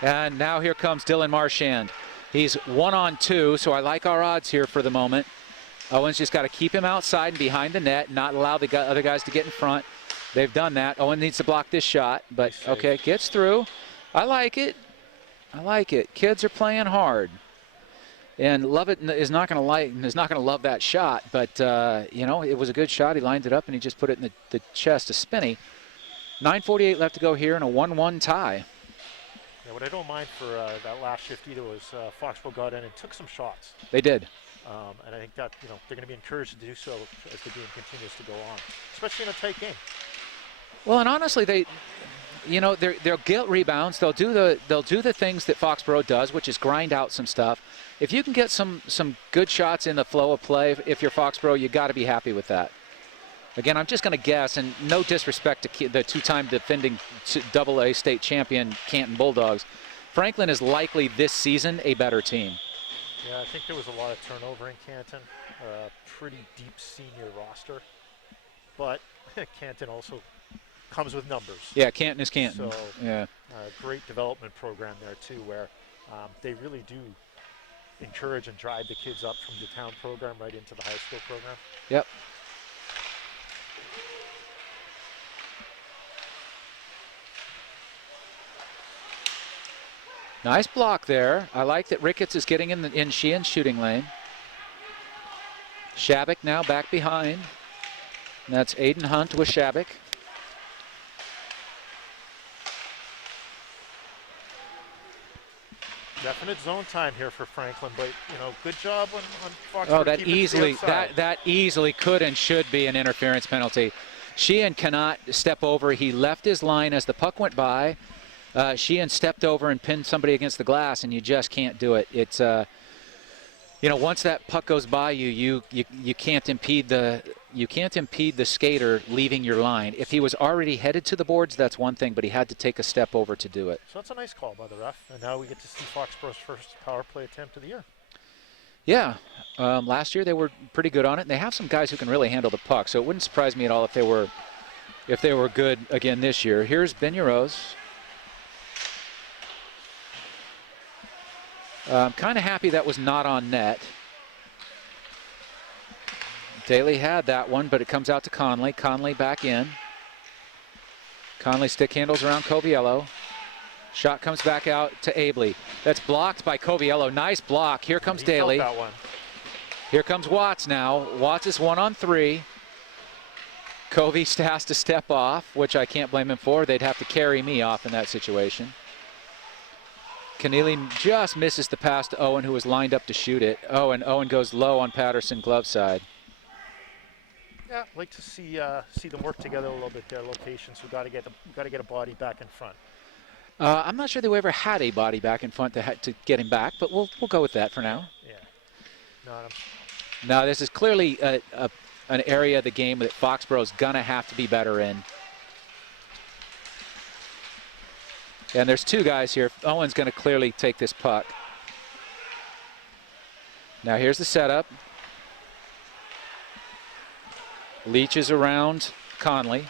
and now here comes Dylan Marchand. He's 1-on-2, so I like our odds here for the moment. Owen's just got to keep him outside and behind the net, not allow the other guys to get in front. They've done that. Owen needs to block this shot, but okay, gets through. I like it. I like it. Kids are playing hard, and Lovett is not going to love that shot. But you know, it was a good shot. He lined it up and he just put it in the chest of Spinney. 9:48 left to go here in a 1-1 tie. Yeah, what I don't mind for that last shift either was Foxboro got in and took some shots. They did. And I think that they're going to be encouraged to do so as the game continues to go on, especially in a tight game. Well, and honestly, they'll get rebounds. They'll do the things that Foxboro does, which is grind out some stuff. If you can get some good shots in the flow of play, if you're Foxboro, you got to be happy with that. Again, I'm just going to guess, and no disrespect to the two-time defending AA state champion Canton Bulldogs, Franklin is likely this season a better team. Yeah, I think there was a lot of turnover in Canton. Pretty deep senior roster, but Canton also comes with numbers. Yeah, Canton is Canton. So, yeah, great development program there too, where they really do encourage and drive the kids up from the town program right into the high school program. Yep. Nice block there. I like that Ricketts is getting in Sheehan's shooting lane. Shabak now back behind. And that's Aiden Hunt with Shabak. Definite zone time here for Franklin, but good job on Foxboro. Oh, that easily could and should be an interference penalty. Sheehan cannot step over. He left his line as the puck went by. Sheehan stepped over and pinned somebody against the glass, and you just can't do it. It's once that puck goes by you can't impede the skater leaving your line. If he was already headed to the boards, that's one thing, but he had to take a step over to do it. So that's a nice call by the ref, and now we get to see Foxboro's first power play attempt of the year. Yeah, last year they were pretty good on it, and they have some guys who can really handle the puck, so it wouldn't surprise me at all if they were good again this year. Here's Benuros. I'm kind of happy that was not on net. Daly had that one, but it comes out to Conley. Conley back in. Conley stick handles around Coviello. Shot comes back out to Abley. That's blocked by Coviello. Nice block. Here comes Daly. That one. Here comes Watts now. Watts is 1-on-3. Covey has to step off, which I can't blame him for. They'd have to carry me off in that situation. Keneally just misses the pass to Owen, who was lined up to shoot it. Oh, and Owen goes low on Patterson, glove side. Yeah, I'd like to see them work together a little bit there. Locations. We got to get a body back in front. I'm not sure they ever had a body back in front to get him back, but we'll go with that for now. Yeah. No, No, this is clearly an area of the game that Foxboro's going to have to be better in. And there's two guys here. Owen's going to clearly take this puck. Now here's the setup. Leach is around Conley.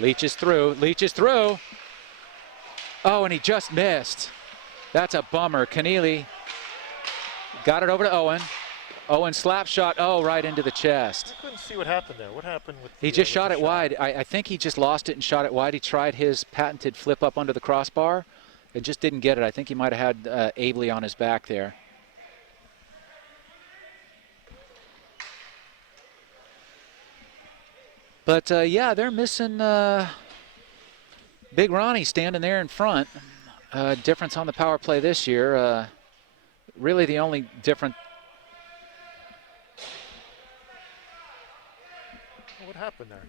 Leach is through. Leach is through. Oh, and he just missed. That's a bummer. Keneally got it over to Owen. Owen slap shot. Oh, right into the chest. I couldn't see what happened there. What happened with He just shot it wide. I think he just lost it and shot it wide. He tried his patented flip up under the crossbar and just didn't get it. I think he might have had Abley on his back there. But, yeah, they're missing Big Ronnie standing there in front. Difference on the power play this year. Really the only different. What happened there?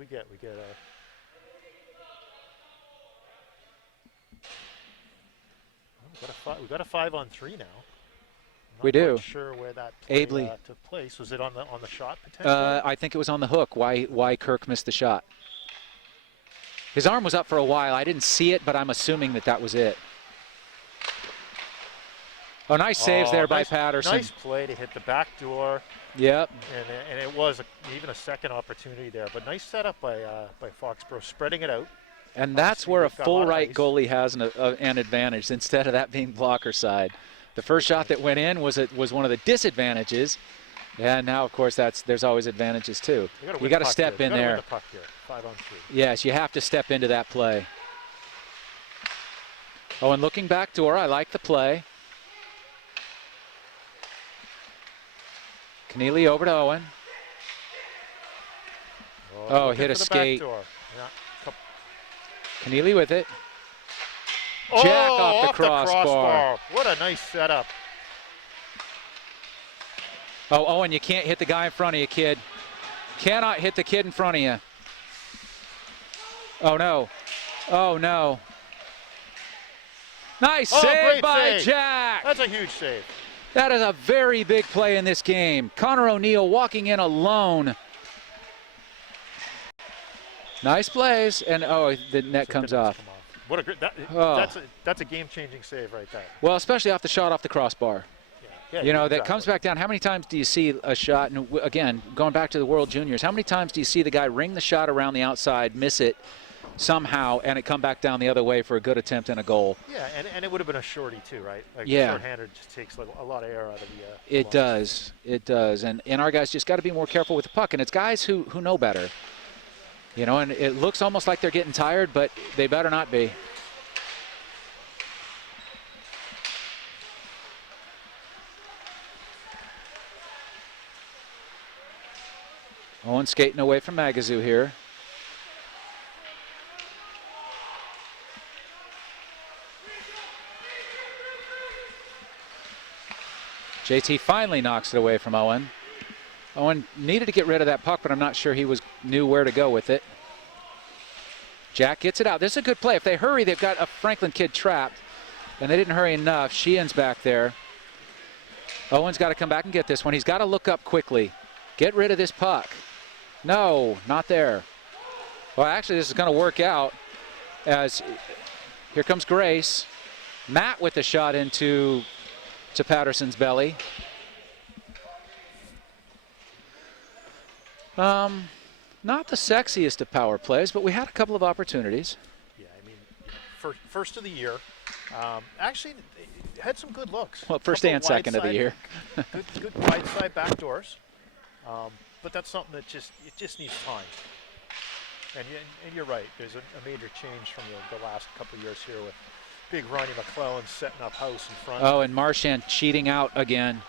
We get we got a 5-on-3 now. We do. Not sure where that play, Abley took place. Was it on the shot potentially? I think it was on the hook. Why Kirk missed the shot? His arm was up for a while. I didn't see it, but I'm assuming that was it. Oh, nice saves there by Patterson. Nice play to hit the back door. Yep. And it was even a second opportunity there, but nice setup by Foxboro, spreading it out. And that's where a full right goalie has an advantage instead of that being blocker side. The first shot that went in was one of the disadvantages, and now of course there's always advantages too. You got to step in there. Win the puck here. 5-on-3. Yes, you have to step into that play. Oh, and looking back door, I like the play. Keneally over to Owen. Oh, hit a skate. Yeah. Keneally with it. Jack off the crossbar. What a nice setup. Oh, Owen, you can't hit the guy in front of you, kid. Cannot hit the kid in front of you. Oh, no. Oh, no. Nice save by Jack. That's a huge save. That is a very big play in this game. Connor O'Neill walking in alone. Nice plays, and the net comes off. What a great, that's a game-changing save right there. Well, especially off the shot off the crossbar. Yeah, you know, exactly. that comes back down. How many times do you see a shot, and again, going back to the World Juniors, how many times do you see the guy ring the shot around the outside, miss it somehow, and it come back down the other way for a good attempt and a goal? Yeah, and it would have been a shorty too, right? Like yeah. Short-handed just takes a lot of air out of the It does. It does. And our guys just got to be more careful with the puck, and it's guys who know better. You know, and it looks almost like they're getting tired, but they better not be. Owen skating away from Magazoo here. JT finally knocks it away from Owen. Owen needed to get rid of that puck, but I'm not sure he knew where to go with it. Jack gets it out. This is a good play. If they hurry, they've got a Franklin kid trapped, and they didn't hurry enough. Sheehan's back there. Owen's got to come back and get this one. He's got to look up quickly. Get rid of this puck. No, not there. Well, actually, this is going to work out as here comes Grace. Matt with the shot into Patterson's belly. Not the sexiest of power plays, but we had a couple of opportunities. Yeah, I mean, first of the year. Actually, they had some good looks. Well, first and second of the year. good wide side back doors. But that's something that just needs time. And you're right. There's a major change from the last couple of years here with big Ronnie McClellan setting up house in front. Oh, and Marchand cheating out again,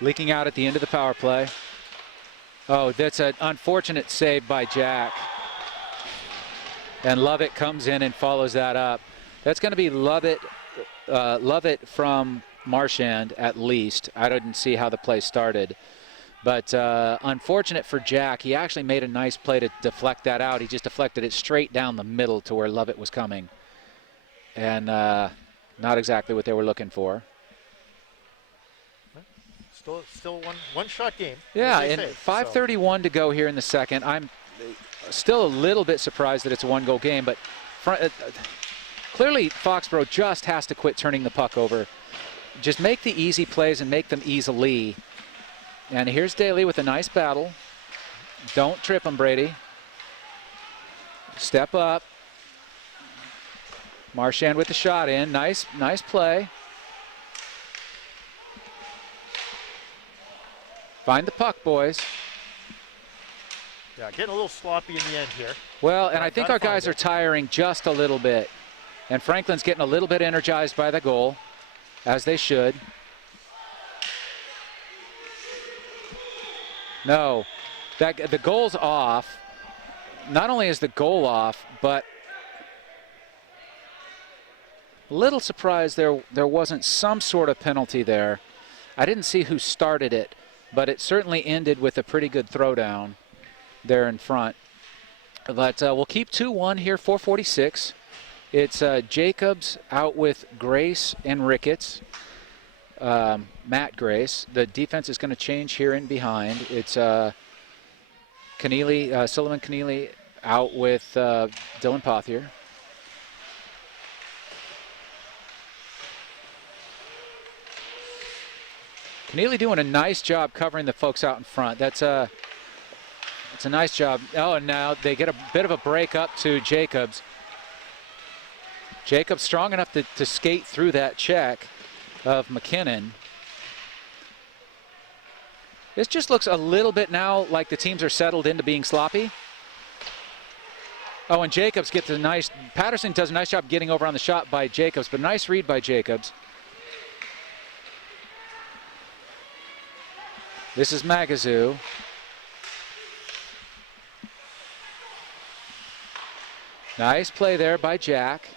leaking out at the end of the power play. Oh, that's an unfortunate save by Jack. And Lovett comes in and follows that up. That's going to be Lovett from Marchand at least. I didn't see how the play started. But unfortunate for Jack. He actually made a nice play to deflect that out. He just deflected it straight down the middle to where Lovett was coming. And not exactly what they were looking for. Still one shot game. Yeah, as they and say, 5:31 to go here in the second. I'm still a little bit surprised that it's a one-goal game, but clearly Foxborough just has to quit turning the puck over. Just make the easy plays and make them easily. And here's Daly with a nice battle. Don't trip him, Brady. Step up. Marchand with the shot in. Nice play. Find the puck, boys. Yeah, getting a little sloppy in the end here. Well, and I think our guys are tiring just a little bit. And Franklin's getting a little bit energized by the goal, as they should. No, the goal's off. Not only is the goal off, but a little surprised there wasn't some sort of penalty there. I didn't see who started it, but it certainly ended with a pretty good throwdown there in front. But we'll keep 2-1 here, 4:46. It's Jacobs out with Grace and Ricketts. Matt Grace. The defense is going to change here in behind. It's Sullivan Keneally out with Dylan Pothier. Keneally doing a nice job covering the folks out in front. That's a nice job. Oh, and now they get a bit of a break up to Jacobs. Jacobs strong enough to skate through that check of McKinnon. This just looks a little bit now like the teams are settled into being sloppy. Oh, and Jacobs gets a nice, Patterson does a nice job getting over on the shot by Jacobs, but nice read by Jacobs. This is Magazoo. Nice play there by Jack.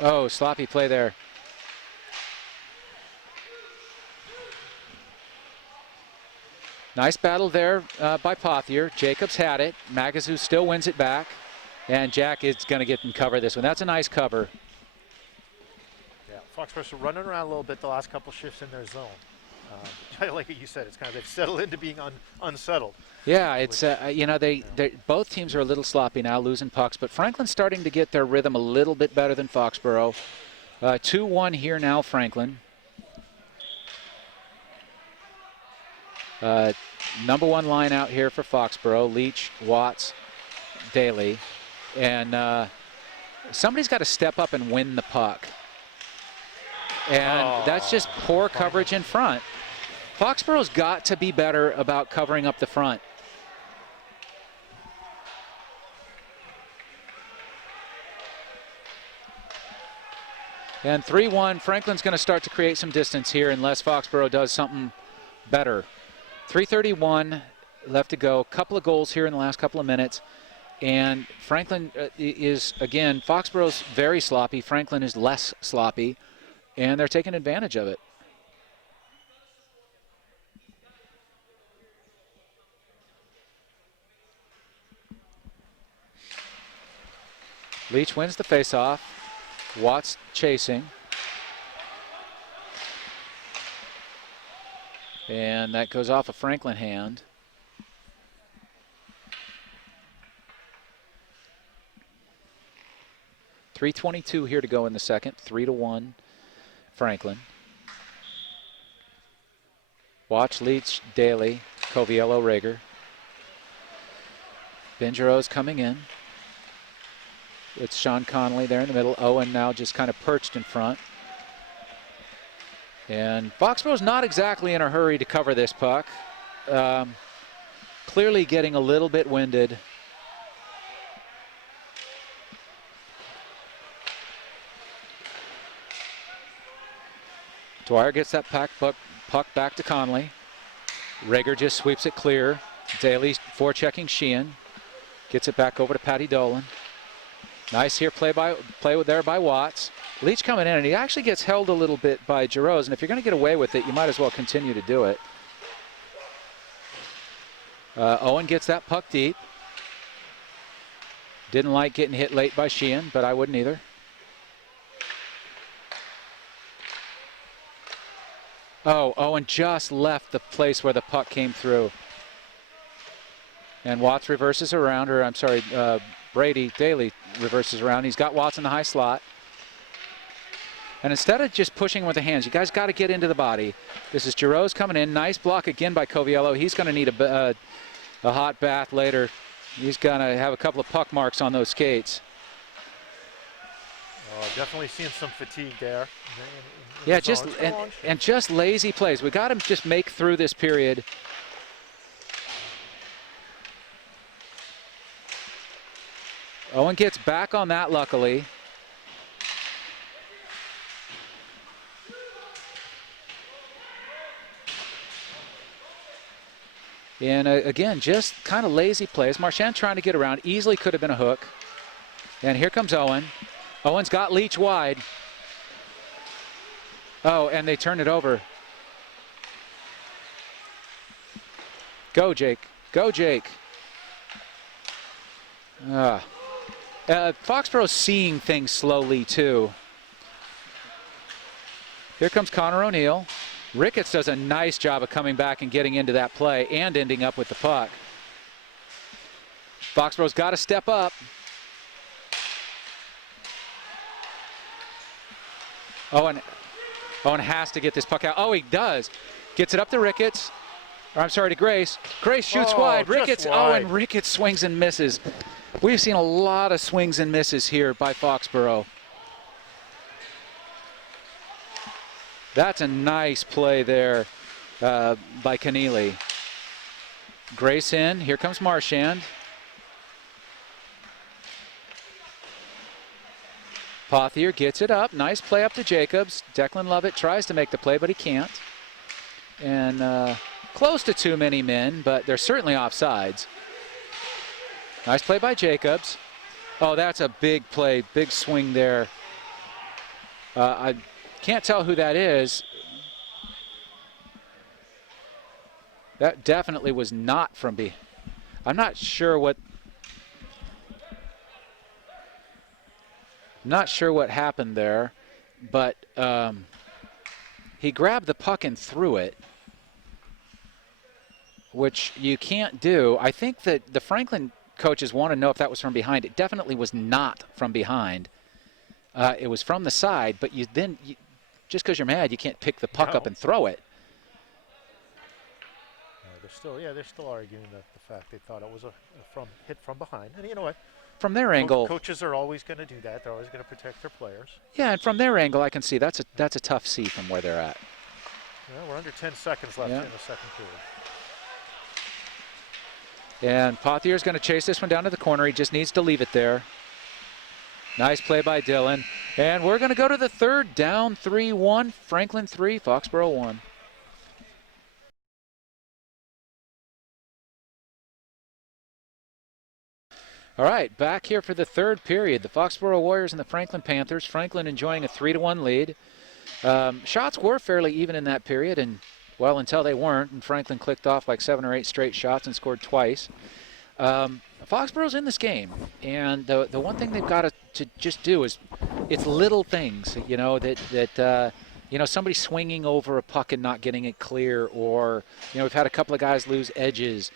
Oh, sloppy play there. Nice battle there by Pothier. Jacobs had it. Magazoo still wins it back. And Jack is going to get and cover this one. That's a nice cover. Yeah, Foxborough are running around a little bit the last couple shifts in their zone. Like you said, it's kind of they've settled into being unsettled. Yeah, it's both teams are a little sloppy now, losing pucks, but Franklin's starting to get their rhythm a little bit better than Foxborough. 2-1 here now, Franklin. Number one line out here for Foxborough: Leach, Watts, Daly, and somebody's got to step up and win the puck. And that's just poor coverage in front. Foxborough's got to be better about covering up the front. And 3-1, Franklin's going to start to create some distance here unless Foxborough does something better. 3:31 left to go. Couple of goals here in the last couple of minutes. And Franklin is, again, Foxborough's very sloppy. Franklin is less sloppy. And they're taking advantage of it. Leach wins the faceoff. Watts chasing. And that goes off a Franklin hand. .322 here to go in the second. 3-1 Franklin. Watch, Leach, Daly, Coviello, Rager. Benjero's coming in. It's Sean Connolly there in the middle. Owen now just kind of perched in front. And Foxborough's not exactly in a hurry to cover this puck. Clearly getting a little bit winded. Dwyer gets that puck back to Conley. Rager just sweeps it clear. Daly forechecking Sheehan. Gets it back over to Patty Dolan. Nice here play there by Watts. Leach coming in, and he actually gets held a little bit by Giroux, and if you're going to get away with it, you might as well continue to do it. Owen gets that puck deep. Didn't like getting hit late by Sheehan, but I wouldn't either. Oh, Owen just left the place where the puck came through. And Watts reverses around, or I'm sorry, Brady Daly reverses around. He's got Watts in the high slot. And instead of just pushing with the hands, you guys got to get into the body. This is Giroux's coming in. Nice block again by Coviello. He's going to need a hot bath later. He's going to have a couple of puck marks on those skates. Definitely seeing some fatigue there. Yeah, just and just lazy plays. We got to just make through this period. Owen gets back on that, luckily. And again, just kind of lazy plays. Marchand trying to get around. Easily could have been a hook. And here comes Owen. Owen's got Leach wide. Oh, and they turn it over. Go, Jake. Go, Jake. Foxboro's seeing things slowly, too. Here comes Connor O'Neill. Ricketts does a nice job of coming back and getting into that play and ending up with the puck. Foxboro's got to step up. Owen has to get this puck out. Oh, he does. Gets it up to Ricketts. Or I'm sorry, to Grace. Grace shoots wide. Ricketts. Wide. Oh, and Ricketts swings and misses. We've seen a lot of swings and misses here by Foxboro. That's a nice play there by Keneally. Grace in. Here comes Marchand. Pothier gets it up. Nice play up to Jacobs. Declan Lovett tries to make the play, but he can't. And close to too many men, but they're certainly offsides. Nice play by Jacobs. Oh, that's a big play. Big swing there. I can't tell who that is. That definitely was not from B. I'm not sure what happened there, but he grabbed the puck and threw it, which you can't do. I think that the Franklin coaches want to know if that was from behind. It definitely was not from behind. It was from the side, but just because you're mad, you can't pick the puck up and throw it. They're still arguing that the fact they thought it was a hit from behind. And you know what? From their angle, coaches are always going to do that. They're always going to protect their players. Yeah, and from their angle, I can see that's a tough see from where they're at. Well, we're under 10 seconds left in the second period. And Pothier's going to chase this one down to the corner. He just needs to leave it there. Nice play by Dylan. And we're going to go to the third, down 3-1. Franklin 3, Foxboro 1. All right, back here for the third period. The Foxboro Warriors and the Franklin Panthers. Franklin enjoying a 3-1 lead. Shots were fairly even in that period, and well, until they weren't, and Franklin clicked off like 7 or 8 straight shots and scored twice. Foxboro's in this game, and the one thing they've got to just do is, it's little things, that somebody swinging over a puck and not getting it clear, or we've had a couple of guys lose edges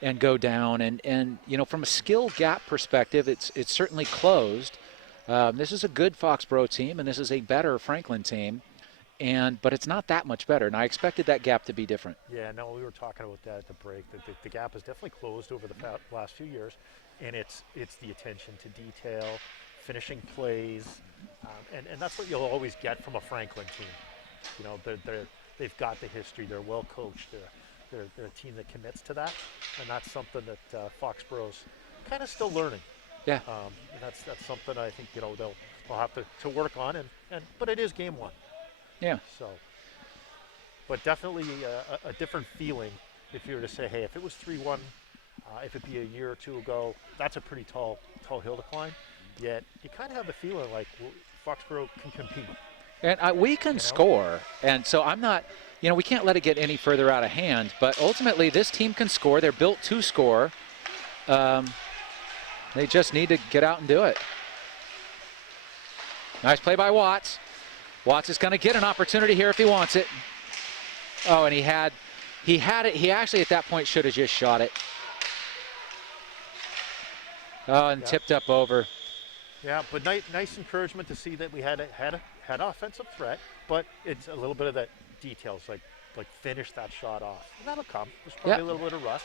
and go down, and from a skill gap perspective, it's certainly closed. This is a good Foxboro team, and this is a better Franklin team, but it's not that much better, and I expected that gap to be different. Yeah, no, we were talking about that at the break. The gap has definitely closed over the last few years, and it's the attention to detail, finishing plays, and that's what you'll always get from a Franklin team. They've got the history. They're well coached. They're a team that commits to that, and that's something that Foxboro's kind of still learning. Yeah. And that's something I think they'll have to work on, but it is game one. Yeah. So, but definitely a different feeling if you were to say, hey, if it was 3-1, if it'd be a year or two ago, that's a pretty tall hill to climb. Yet you kind of have the feeling like Foxboro can compete. And we can score, and so I'm not, we can't let it get any further out of hand, but ultimately this team can score. They're built to score. They just need to get out and do it. Nice play by Watts. Watts is going to get an opportunity here if he wants it. Oh, and he had it. He actually at that point should have just shot it. Oh, and tipped up over. Yeah, but nice encouragement to see that we had offensive threat, but it's a little bit of that details, like finish that shot off. And that'll come. There's probably a little bit of rust.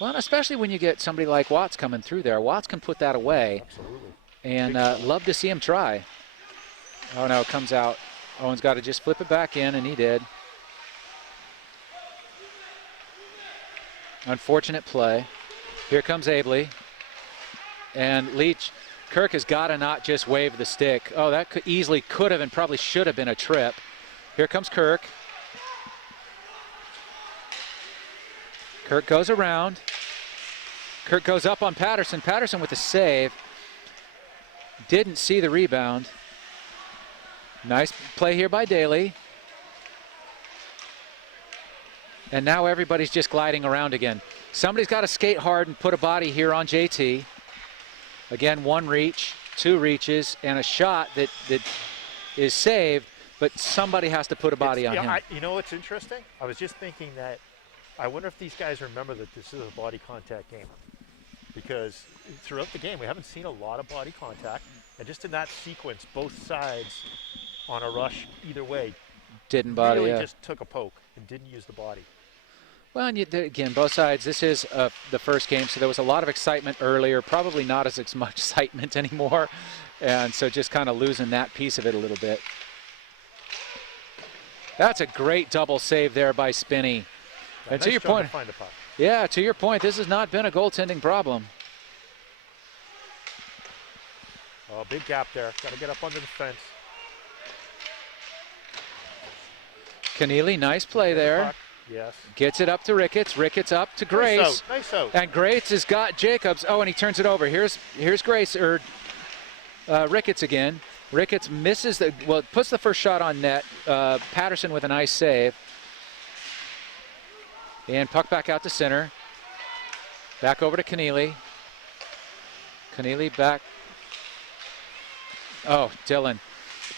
Well, and especially when you get somebody like Watts coming through there. Watts can put that away. Absolutely. And love to see him try. Oh, no, it comes out. Owen's got to just flip it back in, and he did. Unfortunate play. Here comes Abley. And Leach, Kirk has got to not just wave the stick. Oh, that could have and probably should have been a trip. Here comes Kirk. Kirk goes around. Kirk goes up on Patterson. Patterson with the save. Didn't see the rebound. Nice play here by Daly. And now everybody's just gliding around again. Somebody's got to skate hard and put a body here on JT. Again, one reach, two reaches, and a shot that is saved, but somebody has to put a body on him. You know what's interesting? I was just thinking that I wonder if these guys remember that this is a body contact game. Because throughout the game, we haven't seen a lot of body contact. And just in that sequence, both sides on a rush either way didn't body, really just took a poke and didn't use the body. Well, and again, both sides, this is the first game, so there was a lot of excitement earlier, probably not as much excitement anymore, and so just kind of losing that piece of it a little bit. That's a great double save there by Spinney. Yeah, and nice to your point, find the puck. Yeah, to your point, this has not been a goaltending problem. Oh, big gap there. Got to get up under the fence. Keneally, nice play there. Yes. Gets it up to Ricketts. Ricketts up to Grace. Nice out. And Grace has got Jacobs. Oh, and he turns it over. Here's Grace, or Ricketts again. Ricketts misses puts the first shot on net. Patterson with a nice save. And puck back out to center. Back over to Keneally. Keneally back. Oh, Dylan.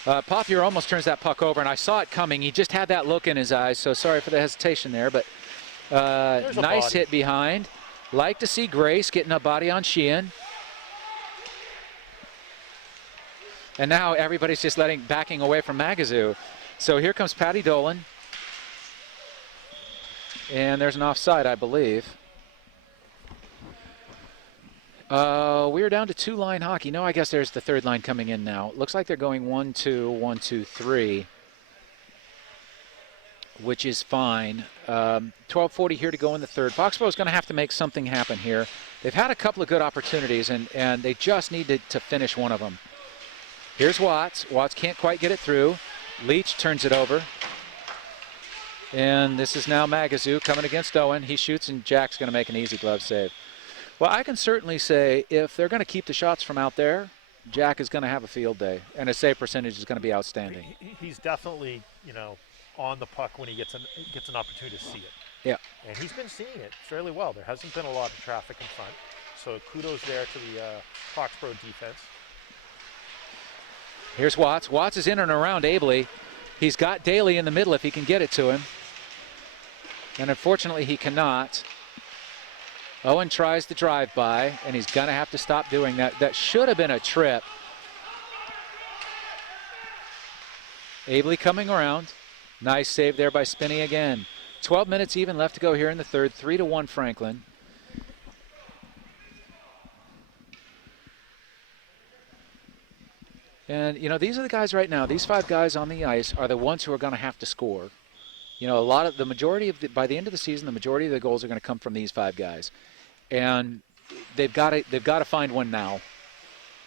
Papier almost turns that puck over, and I saw it coming. He just had that look in his eyes, so sorry for the hesitation there. But nice hit behind. Like to see Grace getting a body on Sheehan. And now everybody's just backing away from Magazoo. So here comes Patty Dolan. And there's an offside, I believe. We're down to two-line hockey. No, I guess there's the third line coming in now. Looks like they're going 1-2, 1-2-3, which is fine. 12:40 here to go in the third. Foxboro's going to have to make something happen here. They've had a couple of good opportunities, and they just need to finish one of them. Here's Watts. Watts can't quite get it through. Leach turns it over. And this is now Magazoo coming against Owen. He shoots, and Jack's going to make an easy glove save. Well, I can certainly say if they're going to keep the shots from out there, Jack is going to have a field day, and his save percentage is going to be outstanding. He's definitely, on the puck when he gets an opportunity to see it. Yeah. And he's been seeing it fairly well. There hasn't been a lot of traffic in front, so kudos there to the Foxboro defense. Here's Watts. Watts is in and around Abley. He's got Daly in the middle if he can get it to him. And unfortunately, he cannot. Owen tries the drive-by, and he's going to have to stop doing that. That should have been a trip. Abley coming around. Nice save there by Spinney again. 12 minutes even left to go here in the third. 3-1 Franklin. And, these are the guys right now. These five guys on the ice are the ones who are going to have to score. By the end of the season, the majority of the goals are going to come from these five guys. And they've got to find one now.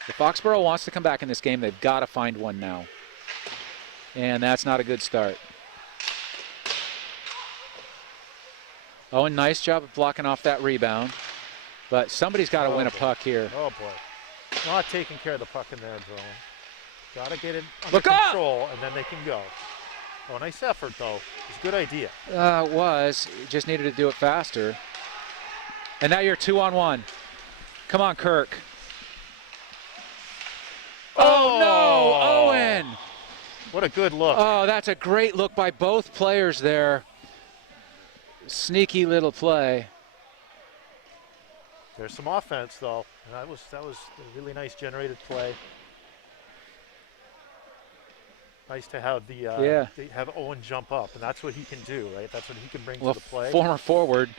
If Foxboro wants to come back in this game, they've got to find one now. And that's not a good start. Oh, and nice job of blocking off that rebound. But somebody's got to win a puck here. Oh, boy. Not taking care of the puck in there, Jerome. Got to get it under control, and then they can go. Oh, nice effort, though. It's a good idea. It was. Just needed to do it faster. And now you're 2-on-1. Come on, Kirk. Oh, no, Owen. What a good look. Oh, that's a great look by both players there. Sneaky little play. There's some offense, though. That was a really nice generated play. Nice to have they have Owen jump up, and that's what he can do, right? That's what he can bring to the play. Former forward.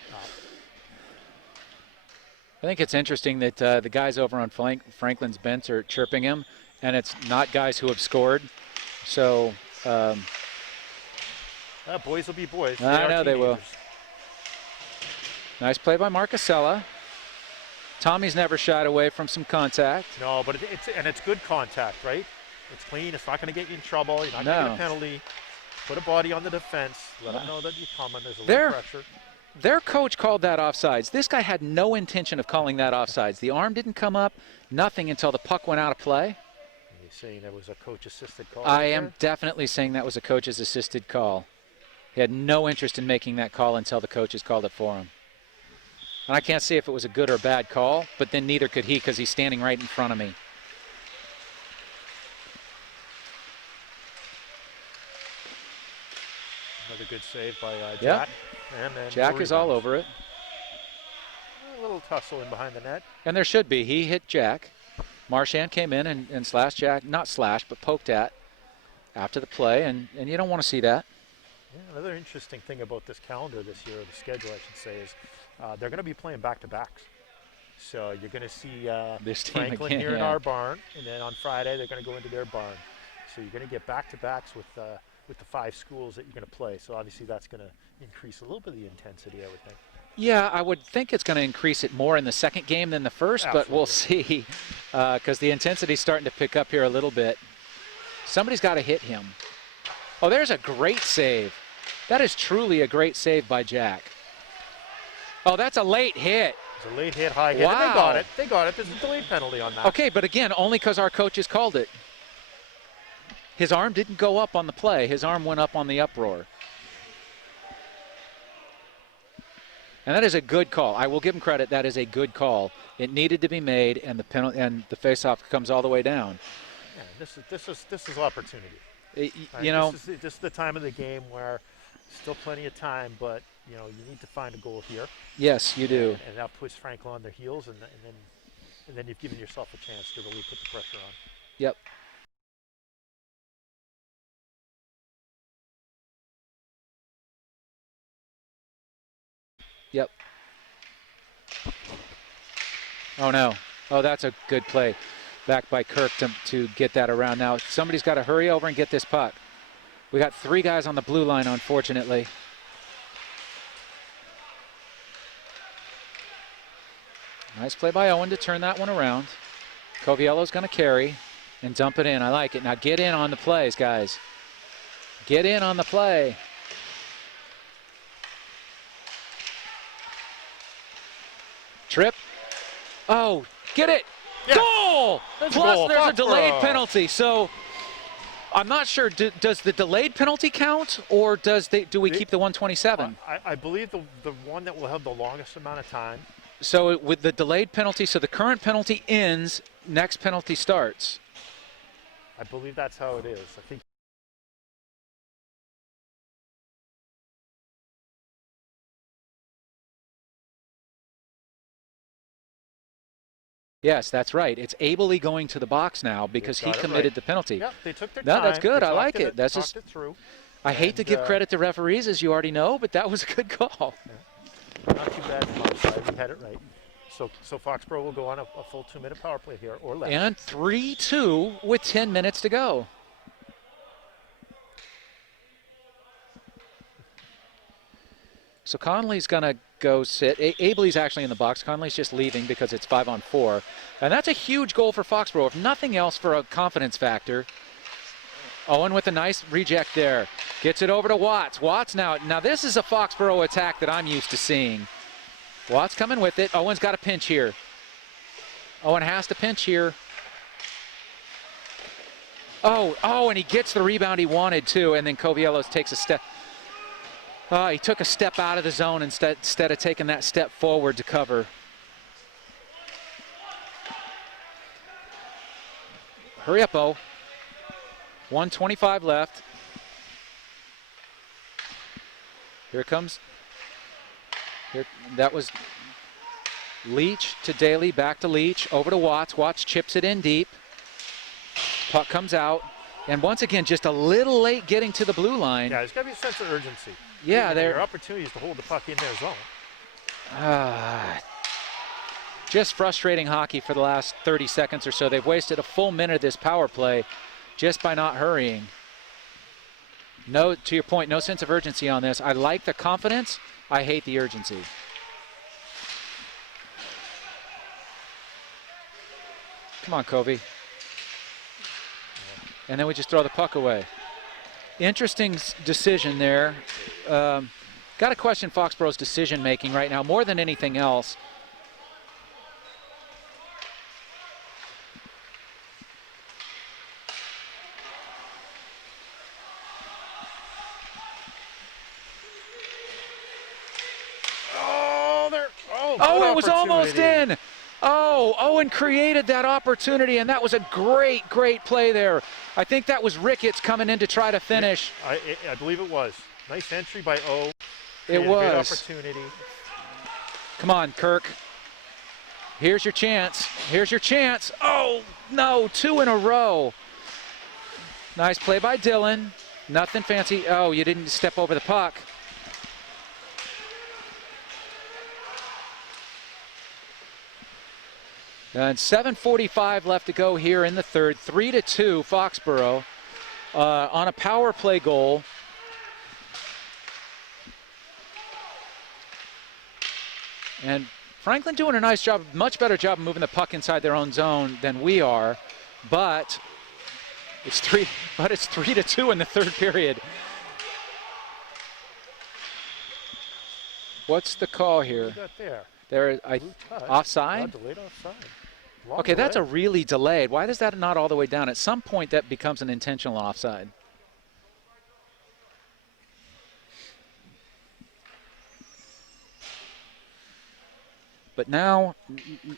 I think it's interesting that the guys over on Franklin's bench are chirping him, and it's not guys who have scored. So boys will be boys. I know they will. Nice play by Marcasella. Tommy's never shied away from some contact. No, but it's good contact, right? It's clean. It's not going to get you in trouble. You're not going to get a penalty. Put a body on the defense. Let them know that you're coming. There's a little pressure. Their coach called that offsides. This guy had no intention of calling that offsides. The arm didn't come up, nothing until the puck went out of play. Are you saying that was a coach-assisted call? I am definitely saying that was a coach's assisted call. He had no interest in making that call until the coaches called it for him. And I can't say if it was a good or bad call, but then neither could he because he's standing right in front of me. Another good save by Jack. Yep. And then Jack is all over it. A little tussle in behind the net. And there should be. He hit Jack. Marchand came in and slashed Jack, not slashed, but poked at after the play, and you don't want to see that. Yeah, another interesting thing about this calendar this year, or the schedule I should say, is they're going to be playing back-to-backs. So you're going to see Franklin again, here in our barn, and then on Friday they're going to go into their barn. So you're going to get back-to-backs with the 5 schools that you're going to play. So obviously that's going to increase a little bit of the intensity, I would think. Yeah, I would think it's going to increase it more in the second game than the first, Absolutely. but we'll see because the intensity's starting to pick up here a little bit. Somebody's got to hit him. Oh, there's a great save. That is truly a great save by Jack. Oh, that's a late hit. It's a late hit, high hit. Wow. And they got it. They got it. There's a delayed penalty on that. Okay, but again, only because our coaches called it. His arm didn't go up on the play. His arm went up on the uproar. And that is a good call. I will give him credit. That is a good call. It needed to be made, and the penalty and the faceoff comes all the way down. Yeah, this is opportunity. You know, this is the time of the game where still plenty of time, but you need to find a goal here. Yes, you do. And that puts Franklin on their heels, and then you've given yourself a chance to really put the pressure on. Yep. Yep. Oh, no. Oh, that's a good play. Back by Kirk to get that around. Now, somebody's got to hurry over and get this puck. We got 3 guys on the blue line, unfortunately. Nice play by Owen to turn that one around. Coviello's going to carry and dump it in. I like it. Now get in on the plays, guys. Get in on the play. Trip. Oh, get it. Yes. Goal! That's Plus, goal. there's a delayed Foxboro. penalty. So I'm not sure. Does the delayed penalty count, or do we keep the 127? I believe the one that will have the longest amount of time. So with the delayed penalty, so the current penalty ends, next penalty starts. I believe that's how it is. I think. Yes, that's right. It's ably going to the box now because he committed the penalty. Yep, they took their No, time. that's good. They I like talked it. That's just. It through. I hate to give credit to referees, as you already know, but that was a good call. Yeah. Not too bad from outside. We had it right. So Foxboro will go on a full 2-minute power play here or less. And 3-2 with 10 minutes to go. So Conley's going to go sit. Abley's actually in the box. Conley's just leaving because it's 5-on-4. And that's a huge goal for Foxboro, if nothing else for a confidence factor. Owen with a nice reject there. Gets it over to Watts. Watts now this is a Foxboro attack that I'm used to seeing. Watts coming with it. Owen's got a pinch here. Owen has to pinch here. Oh, and he gets the rebound he wanted too, and then Coviello takes a step. He took a step out of the zone instead of taking that step forward to cover. Hurry up, O. 1:25 left. Here comes. That was Leach to Daly, back to Leach, over to Watts. Watts chips it in deep. Puck comes out. And once again, just a little late getting to the blue line. Yeah, there's got to be a sense of urgency. Yeah, there are opportunities to hold the puck in their zone. Just frustrating hockey for the last 30 seconds or so. They've wasted a full minute of this power play just by not hurrying. No, to your point, no sense of urgency on this. I like the confidence. I hate the urgency. Come on, Covey. And then we just throw the puck away. Interesting decision there. Got to question Foxboro's decision making right now more than anything else. Oh, it was almost in. Oh, Owen created that opportunity, and that was a great, great play there. I think that was Ricketts coming in to try to finish. I believe it was. Nice entry by O. It was. Great opportunity. Come on, Kirk. Here's your chance. Here's your chance. Oh, no, 2 in a row. Nice play by Dylan. Nothing fancy. Oh, you didn't step over the puck. And 7:45 left to go here in the third. 3-2 Foxboro on a power play goal. And Franklin doing a nice job, much better job of moving the puck inside their own zone than we are. But it's 3-2 in the third period. What's the call here? There, offside? Delayed offside. Okay, that's a really delayed. Why is that not all the way down? At some point, that becomes an intentional offside. But now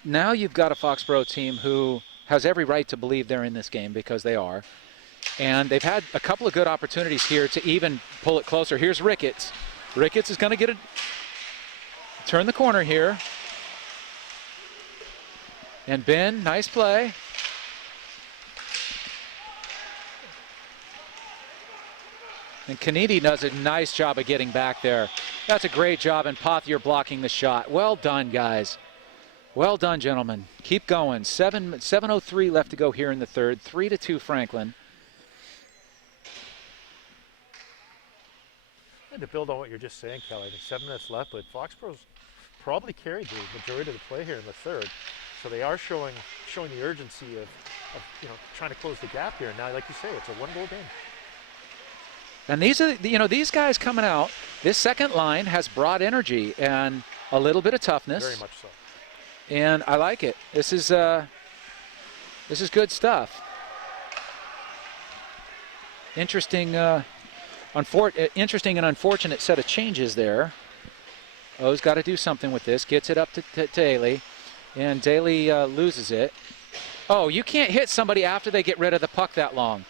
you've got a Foxboro team who has every right to believe they're in this game, because they are. And they've had a couple of good opportunities here to even pull it closer. Here's Ricketts. Ricketts is going to get it. Turn the corner here. And Ben, nice play. And Canidi does a nice job of getting back there. That's a great job, and Pothier blocking the shot. Well done, guys. Well done, gentlemen. Keep going. 7:03 left to go here in the third. 3-2 Franklin. And to build on what you're just saying, Kelly, I think 7 minutes left, but Foxboro's probably carried the majority of the play here in the third. So they are showing the urgency of trying to close the gap here. Now, like you say, it's a one-goal game. And these are, these guys coming out. This second line has brought energy and a little bit of toughness. Very much so. And I like it. This is good stuff. Interesting and unfortunate set of changes there. O's got to do something with this. Gets it up to Daly, and Daly loses it. Oh, you can't hit somebody after they get rid of the puck that long.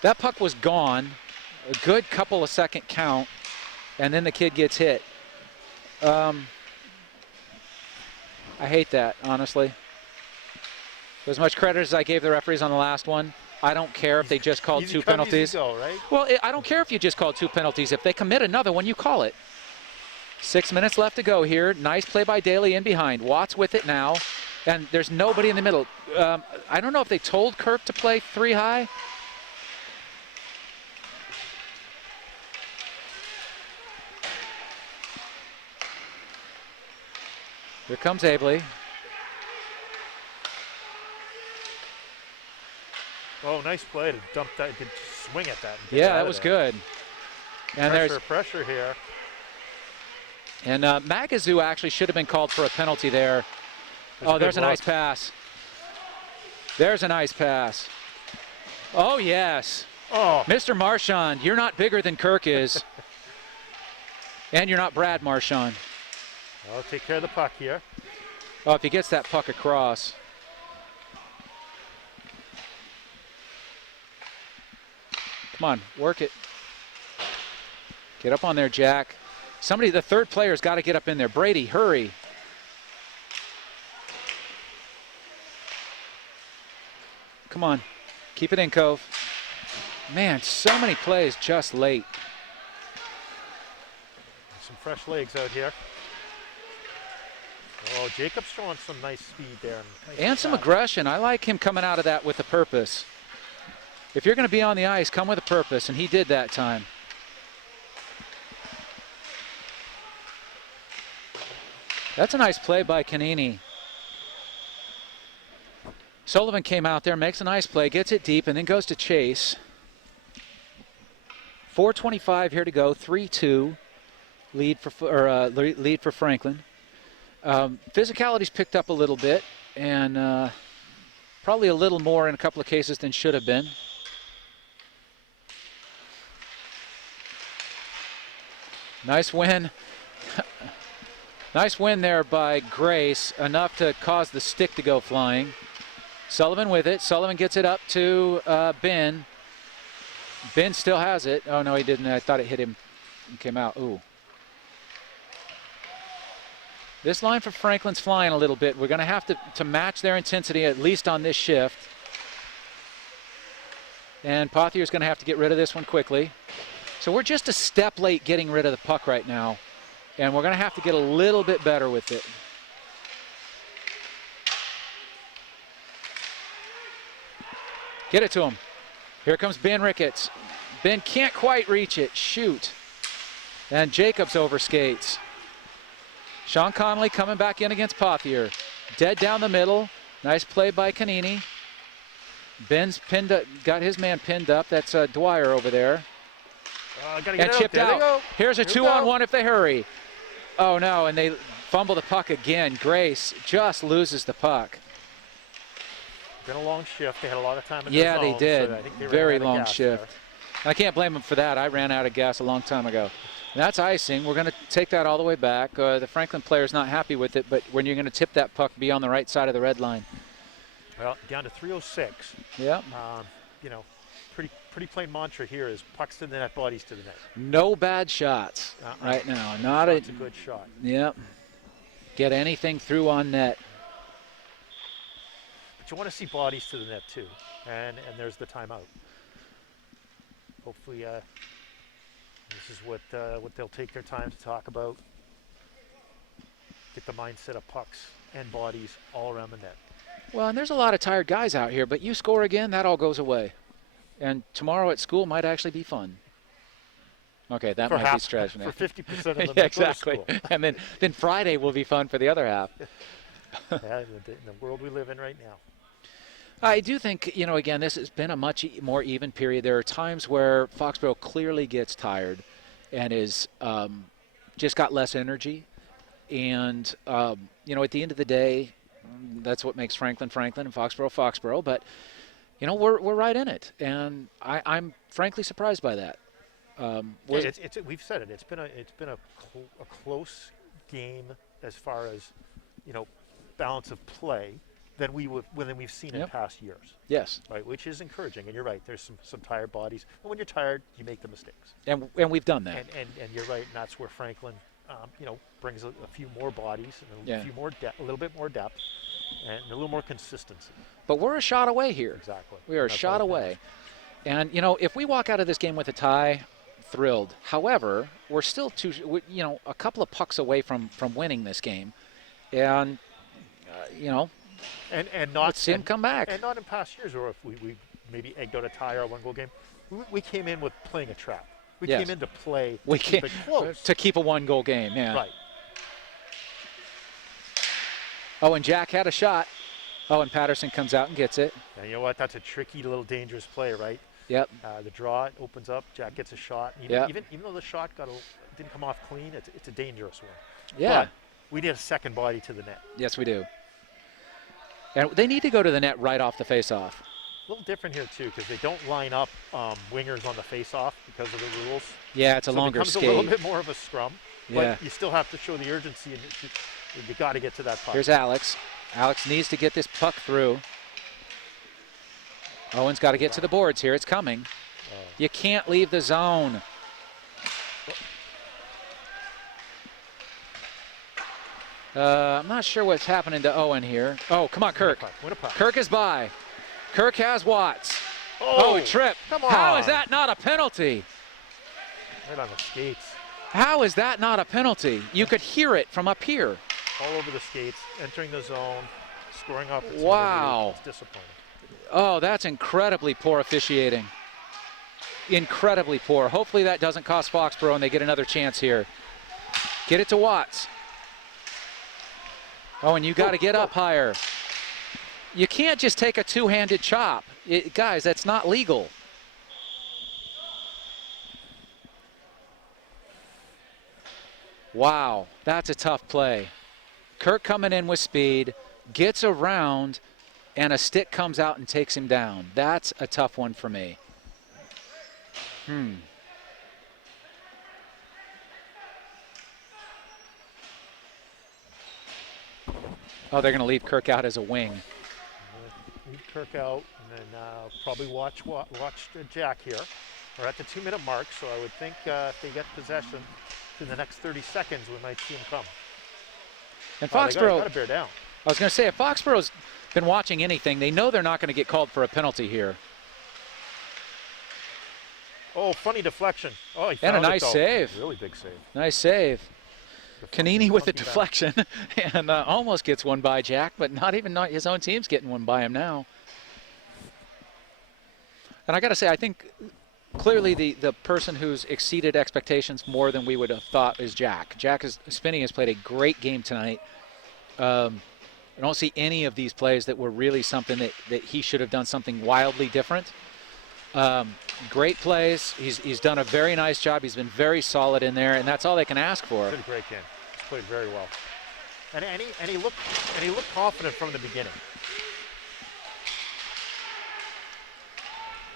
That puck was gone, a good couple of second count, and then the kid gets hit. I hate that, honestly. As much credit as I gave the referees on the last one, I don't care if they just called two penalties. Go, right? Well, I don't care if you just called two penalties. If they commit another one, you call it. 6 minutes left to go here. Nice play by Daly in behind. Watts with it now, and there's nobody in the middle. I don't know if they told Kirk to play 3 high. Here comes Abley. Oh, nice play to dump that, to swing at that. Yeah, that was good. And there's pressure here. And Magazoo actually should have been called for a penalty there. Oh, there's a nice pass. There's a nice pass. Oh, yes. Oh. Mr. Marchand, you're not bigger than Kirk is. And you're not Brad Marchand. I'll take care of the puck here. Oh, if he gets that puck across. Come on, work it. Get up on there, Jack. Somebody, the third player's got to get up in there. Brady, hurry. Come on, keep it in, Cove. Man, so many plays just late. Some fresh legs out here. Oh, Jacob's showing some nice speed there. And some aggression. I like him coming out of that with a purpose. If you're going to be on the ice, come with a purpose, and he did that time. That's a nice play by Kanini. Sullivan came out there, makes a nice play, gets it deep, and then goes to chase. 4:25 here to go, 3-2 lead for Franklin. Physicality's picked up a little bit, and probably a little more in a couple of cases than should have been. Nice win. Nice win there by Grace, enough to cause the stick to go flying. Sullivan with it. Sullivan gets it up to Ben. Ben still has it. Oh, no, he didn't. I thought it hit him and came out. Ooh. This line for Franklin's flying a little bit. We're going to have to match their intensity, at least on this shift. And Pothier's going to have to get rid of this one quickly. So we're just a step late getting rid of the puck right now. And we're going to have to get a little bit better with it. Get it to him. Here comes Ben Ricketts. Ben can't quite reach it. Shoot. And Jacobs overskates. Sean Connolly coming back in against Pothier. Dead down the middle. Nice play by Kanini. Ben's pinned up, got his man pinned up. That's Dwyer over there. And chipped out. Here's a 2-on-1 if they hurry. Oh no, and they fumble the puck again. Grace just loses the puck. Been a long shift. They had a lot of time in yeah, the zone, they did. so I think they Very ran out of long gas shift. there. I can't blame them for that. I ran out of gas a long time ago. And that's icing. We're going to take that all the way back. The Franklin player's not happy with it, but when you're going to tip that puck, be on the right side of the red line. Well, down to 3:06. Yeah. You know, pretty plain mantra here is pucks to the net, bodies to the net. No bad shots right now. Not That's a good shot. Yep. Get anything through on net. But you want to see bodies to the net too, and there's the timeout. Hopefully, this is what they'll take their time to talk about. Get the mindset of pucks and bodies all around the net. Well, and there's a lot of tired guys out here, but you score again, that all goes away. And tomorrow at school might actually be fun. Okay, that might be stretching it. For 50% of them. Yeah, exactly. And then Friday will be fun for the other half. Yeah, in the world we live in right now. I do think, again, this has been a much more even period. There are times where Foxboro clearly gets tired and is just got less energy. And, at the end of the day, that's what makes Franklin and Foxboro. But, we're right in it. And I'm frankly surprised by that. We've said it. It's been a close game as far as, balance of play than we've seen in past years. Yes. Right, which is encouraging. And you're right. There's some tired bodies. And when you're tired, you make the mistakes. And we've done that. And you're right. And that's where Franklin, brings a few more bodies and a little bit more depth and a little more consistency. But we're a shot away here. Exactly. We are a shot away. And if we walk out of this game with a tie, thrilled. However, we're still a couple of pucks away from winning this game, and and not let's see him come back. And not in past years, or if we maybe egged out a tie or a one-goal game, we came in with playing a trap. We came in to play to keep it close. To keep a one-goal game, yeah. Right. Oh, and Jack had a shot. Oh, and Patterson comes out and gets it. And you know what? That's a tricky little dangerous play, right? Yep. The draw opens up. Jack gets a shot. Even though the shot didn't come off clean, it's a dangerous one. Yeah. But we need a second body to the net. Yes, we do. And they need to go to the net right off the face-off. A little different here too, because they don't line up wingers on the face-off because of the rules. Yeah, it's a longer skate. skate. It becomes a little bit more of a scrum. Yeah. But you still have to show the urgency, and you got to get to that puck. Here's Alex. Alex needs to get this puck through. Owen's got to get to the boards here. It's coming. You can't leave the zone. I'm not sure what's happening to Owen here. Oh, come on, Kirk. Win a puck. Kirk is by. Kirk has Watts. Oh, he tripped. Come on. How is that not a penalty? Right on the skates. How is that not a penalty? You could hear it from up here. All over the skates, entering the zone, scoring opportunity. Wow. It's disappointing. Oh, that's incredibly poor officiating. Incredibly poor. Hopefully that doesn't cost Foxboro and they get another chance here. Get it to Watts. Oh, and you got to get up higher. You can't just take a two-handed chop. Guys, that's not legal. Wow, that's a tough play. Kirk coming in with speed, gets around, and a stick comes out and takes him down. That's a tough one for me. Oh, they're going to leave Kirk out as a wing. Leave Kirk out, and then probably watch Jack here. We're at the 2-minute mark, so I would think if they get possession in the next 30 seconds, we might see him come. And Foxboro, got to bear down. I was going to say, if Foxboro's been watching anything, they know they're not going to get called for a penalty here. Oh, funny deflection. Oh, he And found a nice save. Really big save. Nice save. Canini with a deflection and almost gets one by Jack, but not his own team's getting one by him now. And I got to say, I think clearly the person who's exceeded expectations more than we would have thought is Jack. Spinney has played a great game tonight. I don't see any of these plays that were really something that he should have done something wildly different. Great plays. He's done a very nice job. He's been very solid in there, and that's all they can ask for. Did a great game. He's played very well, and he looked confident from the beginning.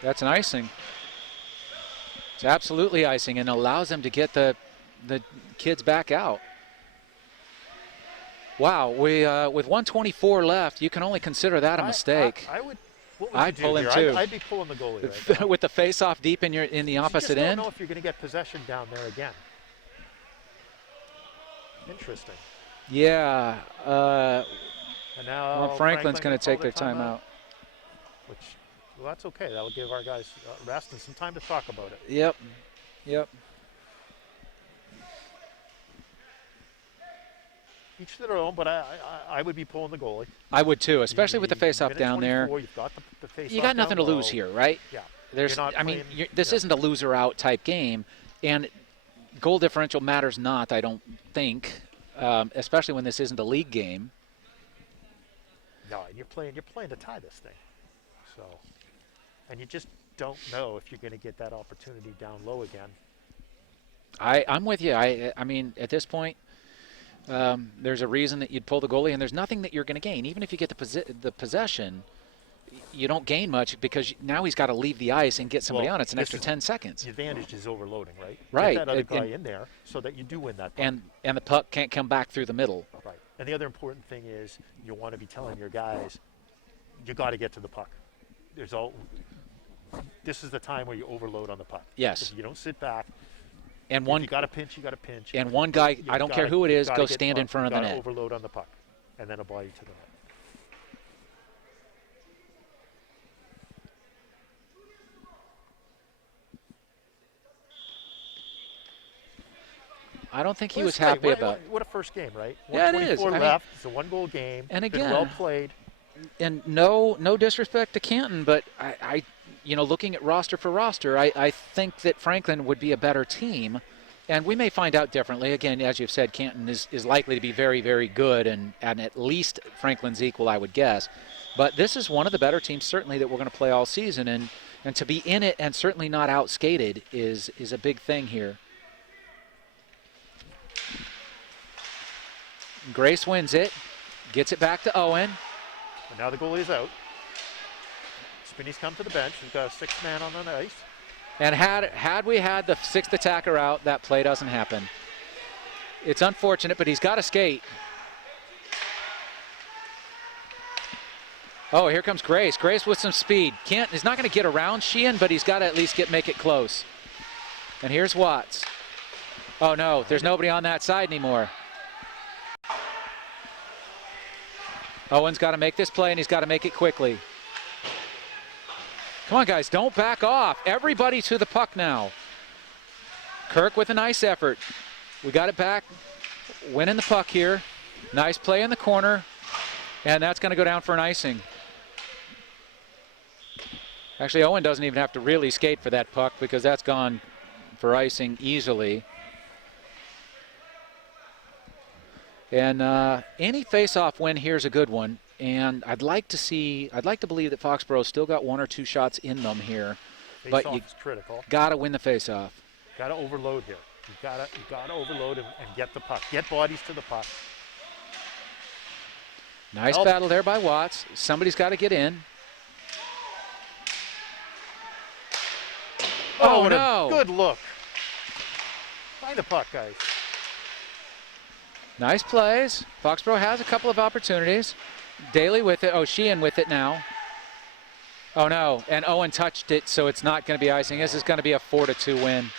That's an icing. It's absolutely icing, and allows them to get the kids back out. Wow, with 1:24 left, you can only consider that a mistake. I would. What would I'd you pull do him here? too. I'd be pulling the goalie right now. With the face-off deep in the opposite you just end. don't know if you're going to get possession down there again. Interesting. Yeah. And now Franklin's going to take their timeout. Which, well, that's okay. That will give our guys rest and some time to talk about it. Yep. Each to their own, but I would be pulling the goalie. I would too, especially with the face-off down there. You've got the face-off. You got nothing to down lose low. here, right? Yeah. This isn't a loser-out type game, and goal differential matters not, I don't think, especially when this isn't a league game. No, and you're playing to tie this thing. So, and you just don't know if you're going to get that opportunity down low again. I'm with you. I mean, at this point, there's a reason that you'd pull the goalie, and there's nothing that you're going to gain. Even if you get the possession, you don't gain much because now he's got to leave the ice and get somebody on. It's an extra 10 seconds. The advantage is overloading, right? Right. Get that other guy in there so that you do win that puck. And the puck can't come back through the middle. Right. And the other important thing is you want to be telling your guys, you got to get to the puck. This is the time where you overload on the puck. Yes. If you don't sit back. And you got to pinch, you got to pinch. And one guy, I don't care who it is, go stand in front of the net. Overload on the puck, and then it'll ball you to the net. I don't think he was happy about. What a first game, right? Yeah, it is. 124 left. It's a one-goal game. And again, been well played. And no disrespect to Canton, but I looking at roster for roster, I think that Franklin would be a better team. And we may find out differently. Again, as you've said, Canton is likely to be very, very good and at least Franklin's equal, I would guess. But this is one of the better teams, certainly, that we're going to play all season. And to be in it and certainly not outskated is a big thing here. Grace wins it, gets it back to Owen. And now the goalie is out. Spinney's come to the bench. He's got a sixth man on the ice. And had we had the sixth attacker out, that play doesn't happen. It's unfortunate, but he's got to skate. Oh, here comes Grace. Grace with some speed. He's not going to get around Sheehan, but he's got to at least make it close. And here's Watts. Oh no, there's nobody on that side anymore. Owen's got to make this play, and he's got to make it quickly. Come on, guys, don't back off. Everybody to the puck now. Kirk with a nice effort. We got it back, winning the puck here. Nice play in the corner, and that's going to go down for an icing. Actually, Owen doesn't even have to really skate for that puck because that's gone for icing easily. And any face-off win here is a good one. And I'd like to believe that Foxboro's still got 1 or 2 shots in them here. But you is critical. Got to win the face-off. Got to overload here. You got to overload and get the puck. Get bodies to the puck. Nice battle there by Watts. Somebody's got to get in. Oh, no. A good look. Find the puck, guys. Nice plays. Foxboro has a couple of opportunities. Daly with it. Oh, Sheehan with it now. Oh, no. And Owen touched it, so it's not going to be icing. This is going to be a 4-2 win.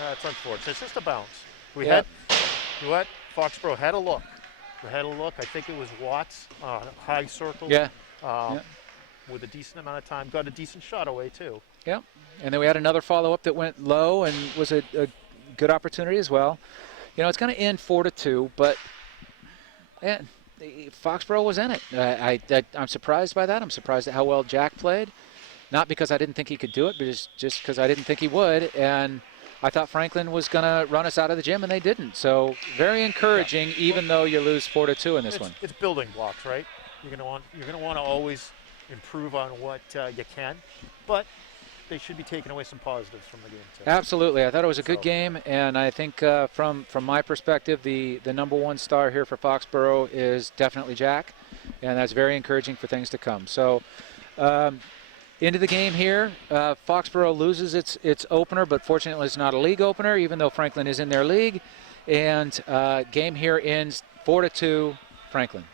That's unfortunate. It's just a bounce. Foxboro had a look. I think it was Watts, high circle. Yeah. With a decent amount of time. Got a decent shot away, too. Yeah. And then we had another follow-up that went low and was a good opportunity as well. You know, it's going to end 4-2, but Foxboro was in it. I'm surprised by that. I'm surprised at how well Jack played. Not because I didn't think he could do it, but just because I didn't think he would. And I thought Franklin was going to run us out of the gym, and they didn't. So very encouraging, even though you lose 4-2 in this one. It's building blocks, right? You're going to want to always improve on what you can, but they should be taking away some positives from the game too. Absolutely. I thought it was a good game, and I think from my perspective, the number 1 star here for Foxboro is definitely Jack, and that's very encouraging for things to come. So into the game here, Foxboro loses its opener, but fortunately it's not a league opener, even though Franklin is in their league, and game here ends 4-2 Franklin.